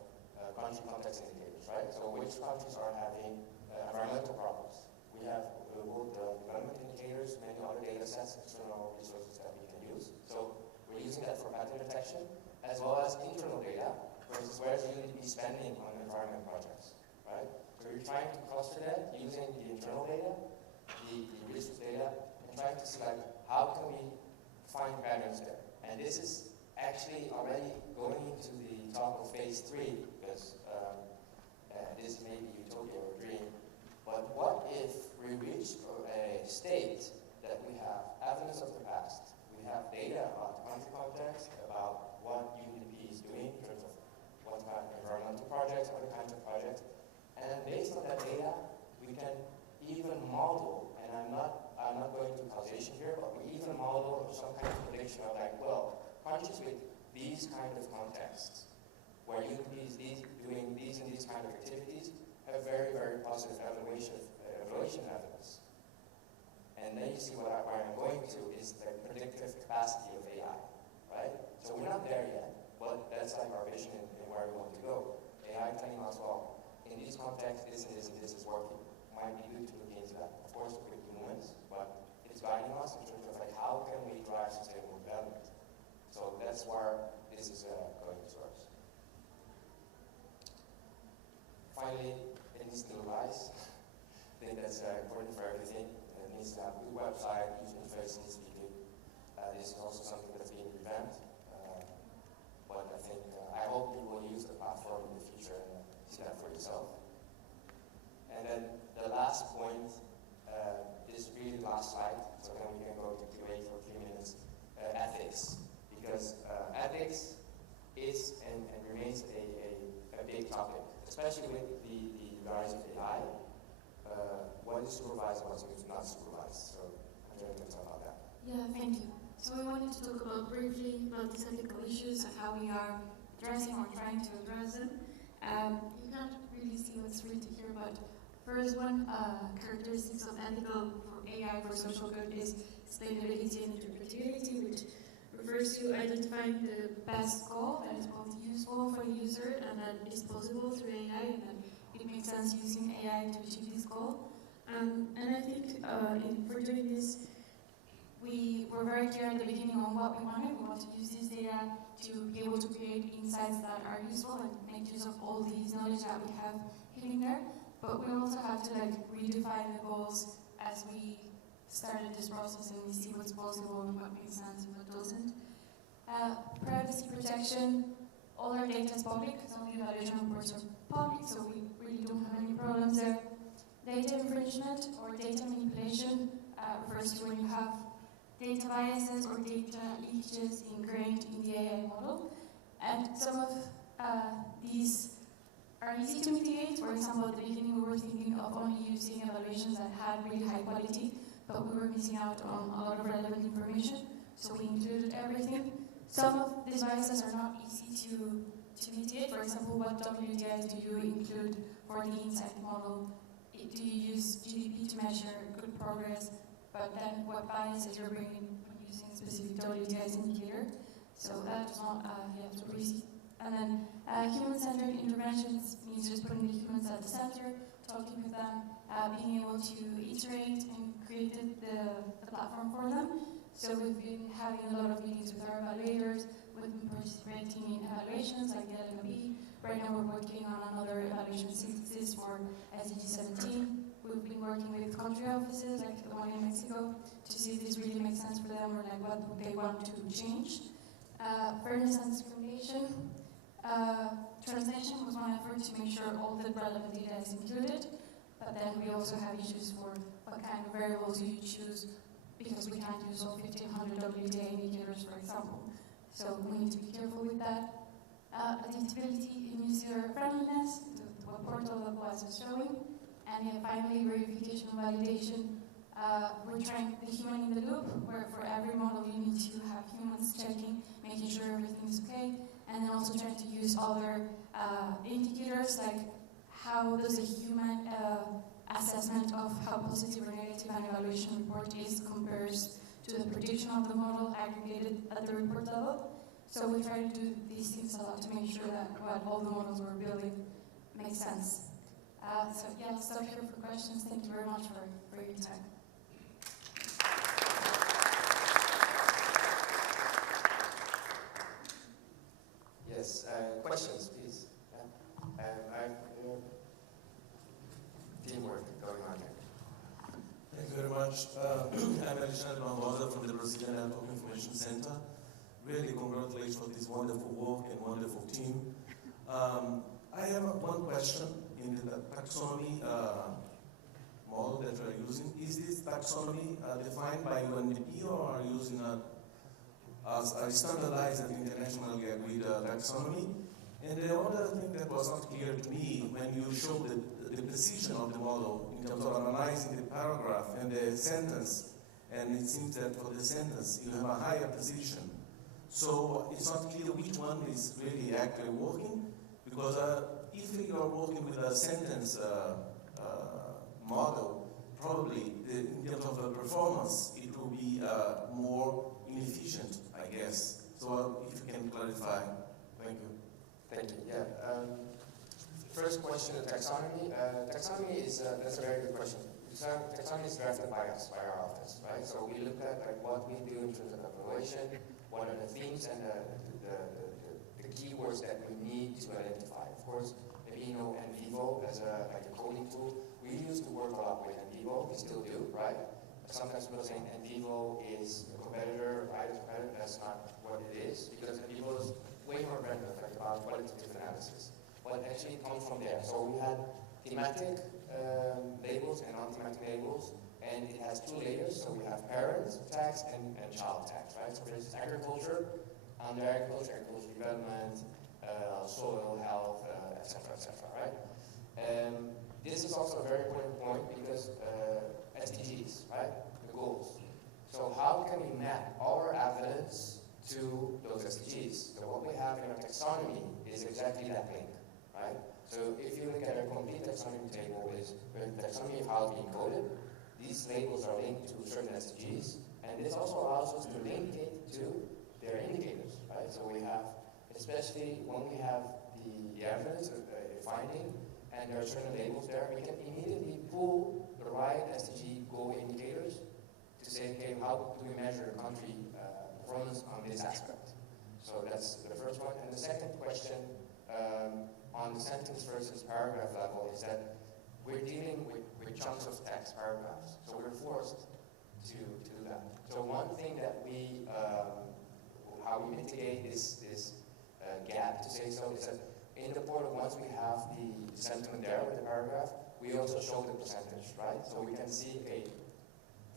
country context indicators, right? So which countries are having environmental problems? We have both development indicators, many other data sets, external resources that we can use. So we're using that for pattern detection, as well as internal data, for instance, where's UNDP spending on environment projects, right? So we're trying to cluster that using the internal data, the resource data, and trying to see like how can we find patterns there. And this is actually already going into the talk of phase 3, because this may be utopia or dream. But what if we reach a state that we have evidence of the past, we have data about the country context, about what UNDP is doing in terms of what kind of environmental projects, other kinds of projects, and based on that data, we can even model, and I'm not going to causation here, but we even model some kind of prediction of like, well, countries with these kind of contexts, where UNDP is doing these and these kind of activities, have very, very positive evaluation evidence. And then you see where I'm going to is the predictive capacity of AI, right? So we're not there yet, but that's like our vision and where we want to go. AI telling us, well, in these contexts, this and this and this is working. Might be good to look into that. Of course, with humans, but it's guiding us in terms of like how can we drive sustainable development. So that's where this is going towards. Finally, it needs to rise. I think that's important for everything. It needs to have a good website, user interface needs to be good. This is also something that's being revamped. But I think, I hope you will use the platform in the future and see that for yourself. And then the last point is really the last slide, so then we can go to Q&A for 3 minutes. Ethics, because ethics is and remains a big topic, especially with the rise of AI. What is supervised and what's not supervised. So I'm going to talk about that. Yeah, thank you. So we wanted to talk about briefly about these ethical issues and how we are addressing or trying to address them. You can't really see what's written here, but first one characteristics of ethical for AI for social good is explainability and interpretability, which refers to identifying the best goal that is both useful for the user and that is possible through AI, and that it makes sense using AI to achieve this goal. And I think for doing this, we were very clear at the beginning on what we wanted. We want to use this data to be able to create insights that are useful and make use of all these knowledge that we have hidden there. But we also have to redefine the goals as we started this process and we see what's possible and what makes sense and what doesn't. Privacy protection, all our data is public, some of the evaluation reports are public, so we really don't have any problems there. Data infringement or data manipulation refers to when you have data biases or data leakages ingrained in the AI model. And some of these are easy to mitigate. For example, at the beginning we were thinking of only using evaluations that had really high quality, but we were missing out on a lot of relevant information, so we included everything. Some of these biases are not easy to mitigate. For example, what WDIs do you include for the insight model? Do you use GDP to measure good progress, but then what biases you're bringing when using a specific WDIs indicator? So that's not too easy. And then human-centered interventions means just putting the humans at the center, talking with them, being able to iterate and create the platform for them. So we've been having a lot of meetings with our evaluators, we've been participating in evaluations like the LMB. Right now we're working on another evaluation synthesis for SDG 17. We've been working with country offices like the one in Mexico to see if this really makes sense for them or what they want to change. Fairness and discrimination. Translation was one effort to make sure all the relevant data is included, but then we also have issues for what kind of variables you choose, because we can't use all 1500 WTA indicators, for example. So we need to be careful with that. Adaptability in user friendliness, what Portal was showing. And then finally, verification and validation. We're trying the human in the loop, where for every model you need to have humans checking, making sure everything is okay, and then also trying to use other indicators, like how does a human assessment of how positive or negative an evaluation report is compares to the prediction of the model aggregated at the report level. So we try to do these things a lot to make sure that what all the models we're building makes sense. So yeah, I'll stop here for questions. Thank you very much for your time. Yes, questions, please. Teamwork going on here. Thank you very much. I'm Alexandre Barbosa from the Brazilian Network Information Center. Really congratulations for this wonderful work and wonderful team. I have one question in the taxonomy model that you're using. Is this taxonomy defined by UNDP, or are you using a standardized and internationally agreed taxonomy? And the other thing that was not clear to me when you showed the precision of the model in terms of analyzing the paragraph and the sentence, and it seems that for the sentence you have a higher precision. So it's not clear which one is really actually working, because if you are working with a sentence model, probably in terms of performance, it will be more inefficient, I guess. So if you can clarify. Thank you. Thank you. Yeah. First question, taxonomy. Taxonomy is that's a very good question. Taxonomy is drafted by us, by our office, right? So we look at like what we do in terms of evaluation, what are the themes and the keywords that we need to identify. Of course, maybe you know NVivo as a coding tool. We used to work a lot with NVivo. We still do, right? Sometimes people saying NVivo is a competitor, right? That's not what it is, because NVivo is way more relevant about qualitative analysis. But actually it comes from there. So we had thematic labels and non-thematic labels, and it has two layers. So we have parent tags and child tags, right? So there's agriculture, under agriculture, agricultural development, soil health, etc., right? This is also a very important point because SDGs, right? The goals. So how can we map our evidence to those SDGs? So what we have in our taxonomy is exactly that link, right? So if you look at our complete taxonomy table, is the taxonomy of how it's being coded. These labels are linked to certain SDGs, and this also allows us to link it to their indicators, right? So we have, especially when we have the evidence of finding, and there are certain labels there, we can immediately pull the right SDG goal indicators to say, okay, how do we measure the country performance on this aspect? So that's the first one. And the second question on the sentence versus paragraph level is that we're dealing with chunks of text, paragraphs. So we're forced to do that. So one thing that we, how we mitigate this gap, to say so, is that in the portal, once we have the sentiment there with the paragraph, we also show the percentage, right? So we can see, okay,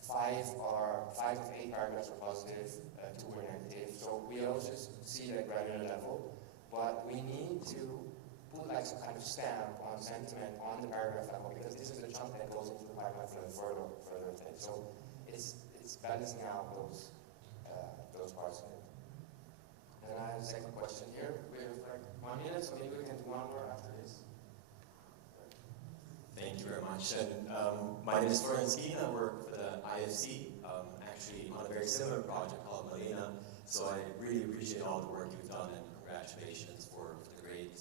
5 of 8 paragraphs are positive, 2 were negative. So we also see that granular level, but we need to put like some kind of stamp on sentiment on the paragraph level, because this is the chunk that goes into the pipeline for the further thing. So it's balancing out those parts of it. And I have a second question here. We have like 1 minute, so maybe we can do one more after this. Thank you very much. And my name is Florian Skeen. I work for the IFC, actually on a very similar project called Malena. So I really appreciate all the work you've done, and congratulations for the great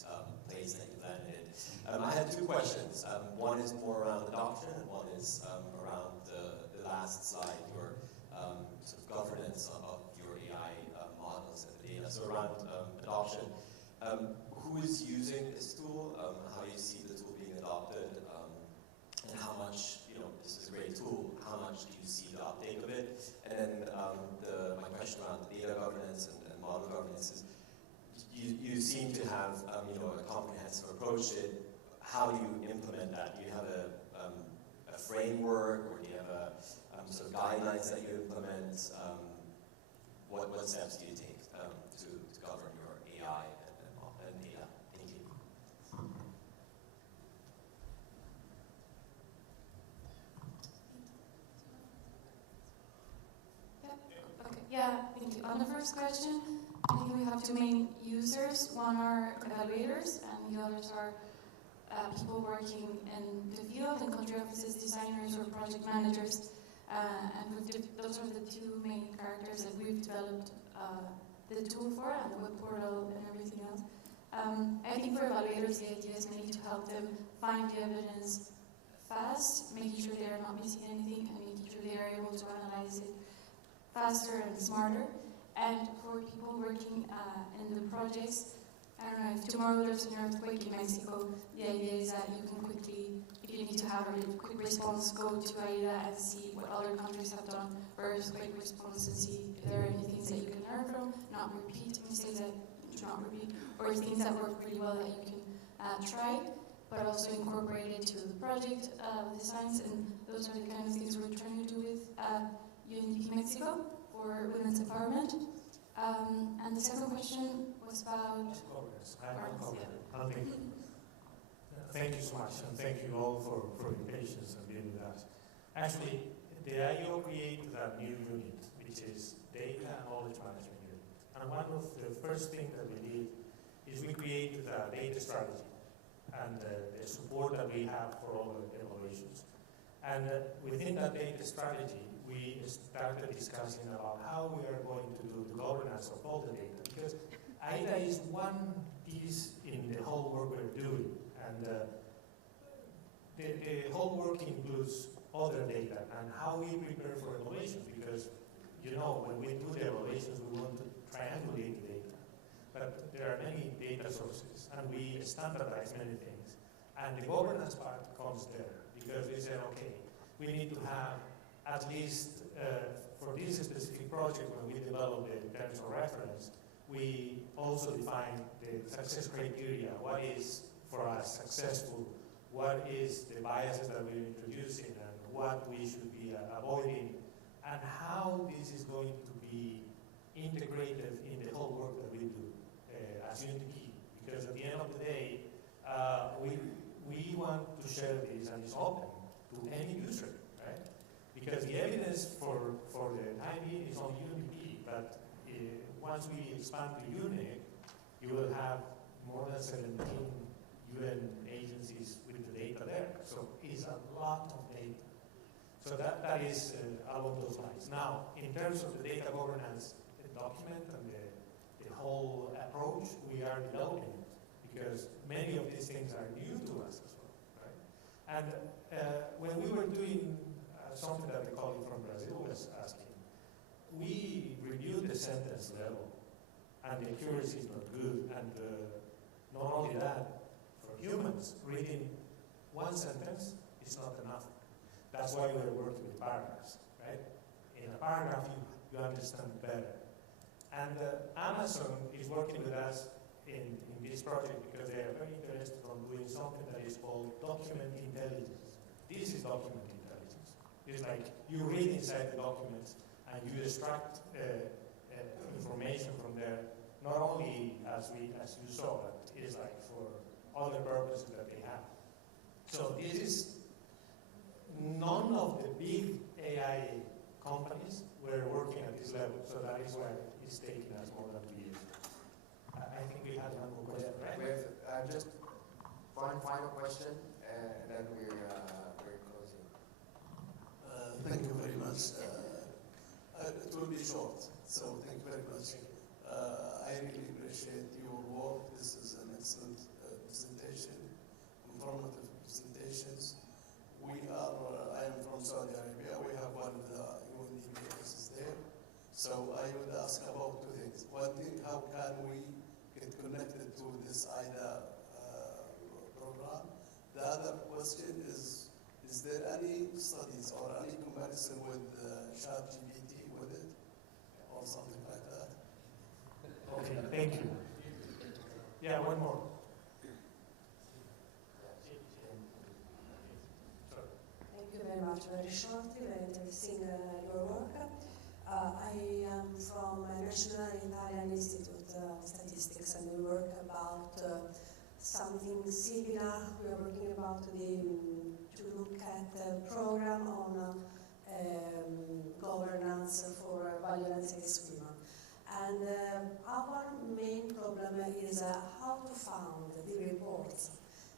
place that you landed in. I had 2 questions. One is more around adoption, and one is around the last slide, your sort of governance of your AI models and the data. So around adoption, who is using this tool? How do you see the tool being adopted? And how much, this is a great tool, how much do you see the uptake of it? And then my question around data governance and model governance is, you seem to have a comprehensive approach to it. How do you implement that? Do you have a a framework, or do you have sort of guidelines that you implement? What steps do you take to govern your AI and data? Thank you. Yeah, thank you. On the first question, I think we have two main users. One are evaluators, and the others are people working in the field, in country offices, designers, or project managers. And those are the two main characters that we've developed the tool for, and the web portal and everything else. I think for evaluators, the idea is mainly to help them find the evidence fast, making sure they are not missing anything, and making sure they are able to analyze it faster and smarter. And for people working in the projects, I don't know, if tomorrow there's an earthquake in Mexico, the idea is that you can quickly, if you need to have a really quick response, go to AIDA and see what other countries have done for earthquake response, and see if there are any things that you can learn from, not repeat mistakes that you should not repeat, or things that work really well that you can try, but also incorporate it to the project designs. And those are the kind of things we're trying to do with UNDP Mexico for women's empowerment. And the second question was about governance. governance. Thank you so much, and thank you all for your patience and being with us. Actually, the IO created a new unit, which is Data and Knowledge Management Unit. And one of the first things that we did is we created a data strategy and the support that we have for all the evaluations. And within that data strategy, we started discussing about how we are going to do the governance of all the data. Because AIDA is one piece in the whole work we're doing. And the whole work includes other data and how we prepare for evaluations. Because, you know, when we do the evaluations, we want to triangulate the data. But there are many data sources, and we standardize many things. And the governance part comes there, because we said, okay, we need to have at least for this specific project, when we develop the terms of reference, we also define the success criteria. What is, for us, successful? What is the biases that we're introducing, and what we should be avoiding, and how this is going to be integrated in the whole work that we do as UNDP. Because at the end of the day, we want to share this, and it's open to any user, right? Because the evidence for the time being is on UNDP, but once we expand to UNICC, you will have more than 17 UN agencies with the data there. So it's a lot of data. So that is along those lines. Now, in terms of the data governance document and the whole approach, we are developing it, because many of these things are new to us as well, right? And when we were doing something that the colleague from Brazil was asking, we reviewed the sentence level, and the accuracy is not good. And not only that, for humans, reading one sentence is not enough. That's why we're working with paragraphs, right? In a paragraph, you understand better. And Amazon is working with us in this project because they are very interested in doing something that is called document intelligence. This is document intelligence. It's like you read inside the documents and you extract information from there, not only as you saw, but it is like for other purposes that they have. So this is, none of the big AI companies were working at this level, so that is why it's taking us more than 2 years. I think we had one more question, right? We have just one final question, and then we're closing. Thank you very much. It will be short, so thank you very much. I really appreciate your work. This is an excellent presentation, informative presentations. I am from Saudi Arabia. We have one of the UNDP offices there. So I would ask about two things. One thing, how can we get connected to this AIDA program? The other question is there any studies or any comparison with ChatGPT with it, or something like that? Okay, thank you. Yeah, one more. Sorry. very much. Very shortly, very interesting your work. I am from National Italian Institute of Statistics, and we work about something similar. We are working about to look at a program on governance for violence against women. And our main problem is how to find the reports.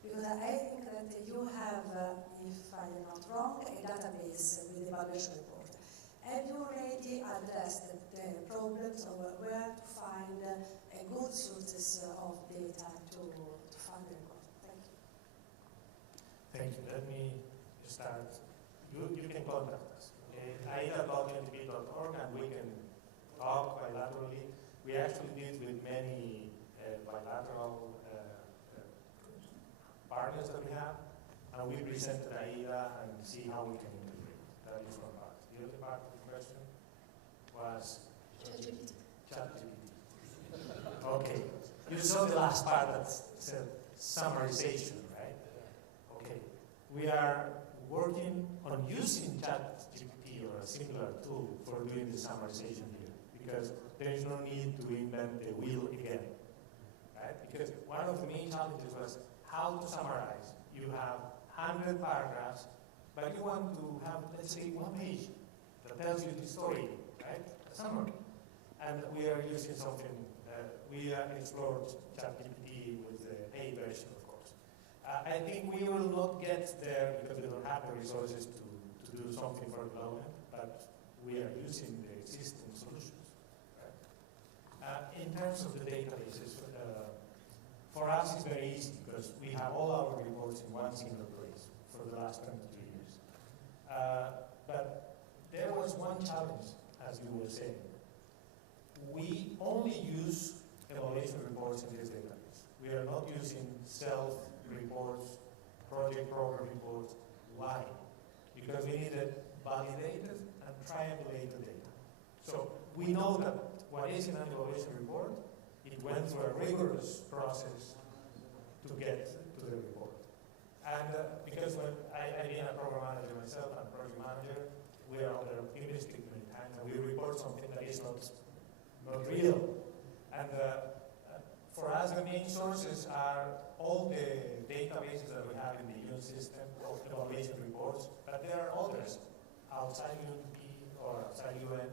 Because I think that you have, if I am not wrong, a database with evaluation report. Have you already addressed the problems of where to find a good sources of data to find the report? Thank you. Thank you. Let me start. You can contact us. AIDA.UNDP.org, and we can talk bilaterally. We actually did with many bilateral partners that we have, and we presented AIDA and see how we can integrate. That is one part. The other part of the question was ChatGPT. Okay. You saw the last part that said summarization, right? Okay. We are working on using ChatGPT or a similar tool for doing the summarization here, because there is no need to invent the wheel again, right? Because one of the main challenges was how to summarize. You have 100 paragraphs, but you want to have, let's say, one page that tells you the story, right? A summary. And we are using something, we explored ChatGPT with the paid version, of course. I think we will not get there because we don't have the resources to do something for development, but we are using the existing solutions. Right? In terms of the databases, for us it's very easy because we have all our reports in one single place for the last 22 years. But there was one challenge, as you were saying. We only use evaluation reports in this database. We are not using self-reports, project program reports. Why? Because we needed validated and triangulated data. So we know that what is in an evaluation report, it went through a rigorous process to get to the report. And because when I've been a program manager myself and project manager, we are under optimistic many times, and we report something that is not real. And for us, the main sources are all the databases that we have in the UN system of evaluation reports, but there are others outside UNDP or outside UN.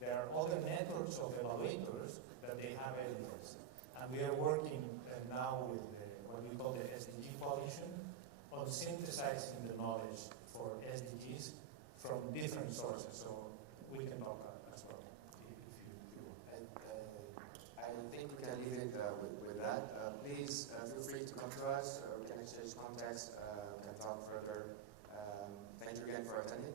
There are other networks of evaluators that they have evidence. And we are working now with what we call the SDG Coalition on synthesizing the knowledge for SDGs from different sources. So we can talk as well, if you want. I think we can leave it with that. Please feel free to come to us. We can exchange contacts, we can talk further. Thank you again for attending.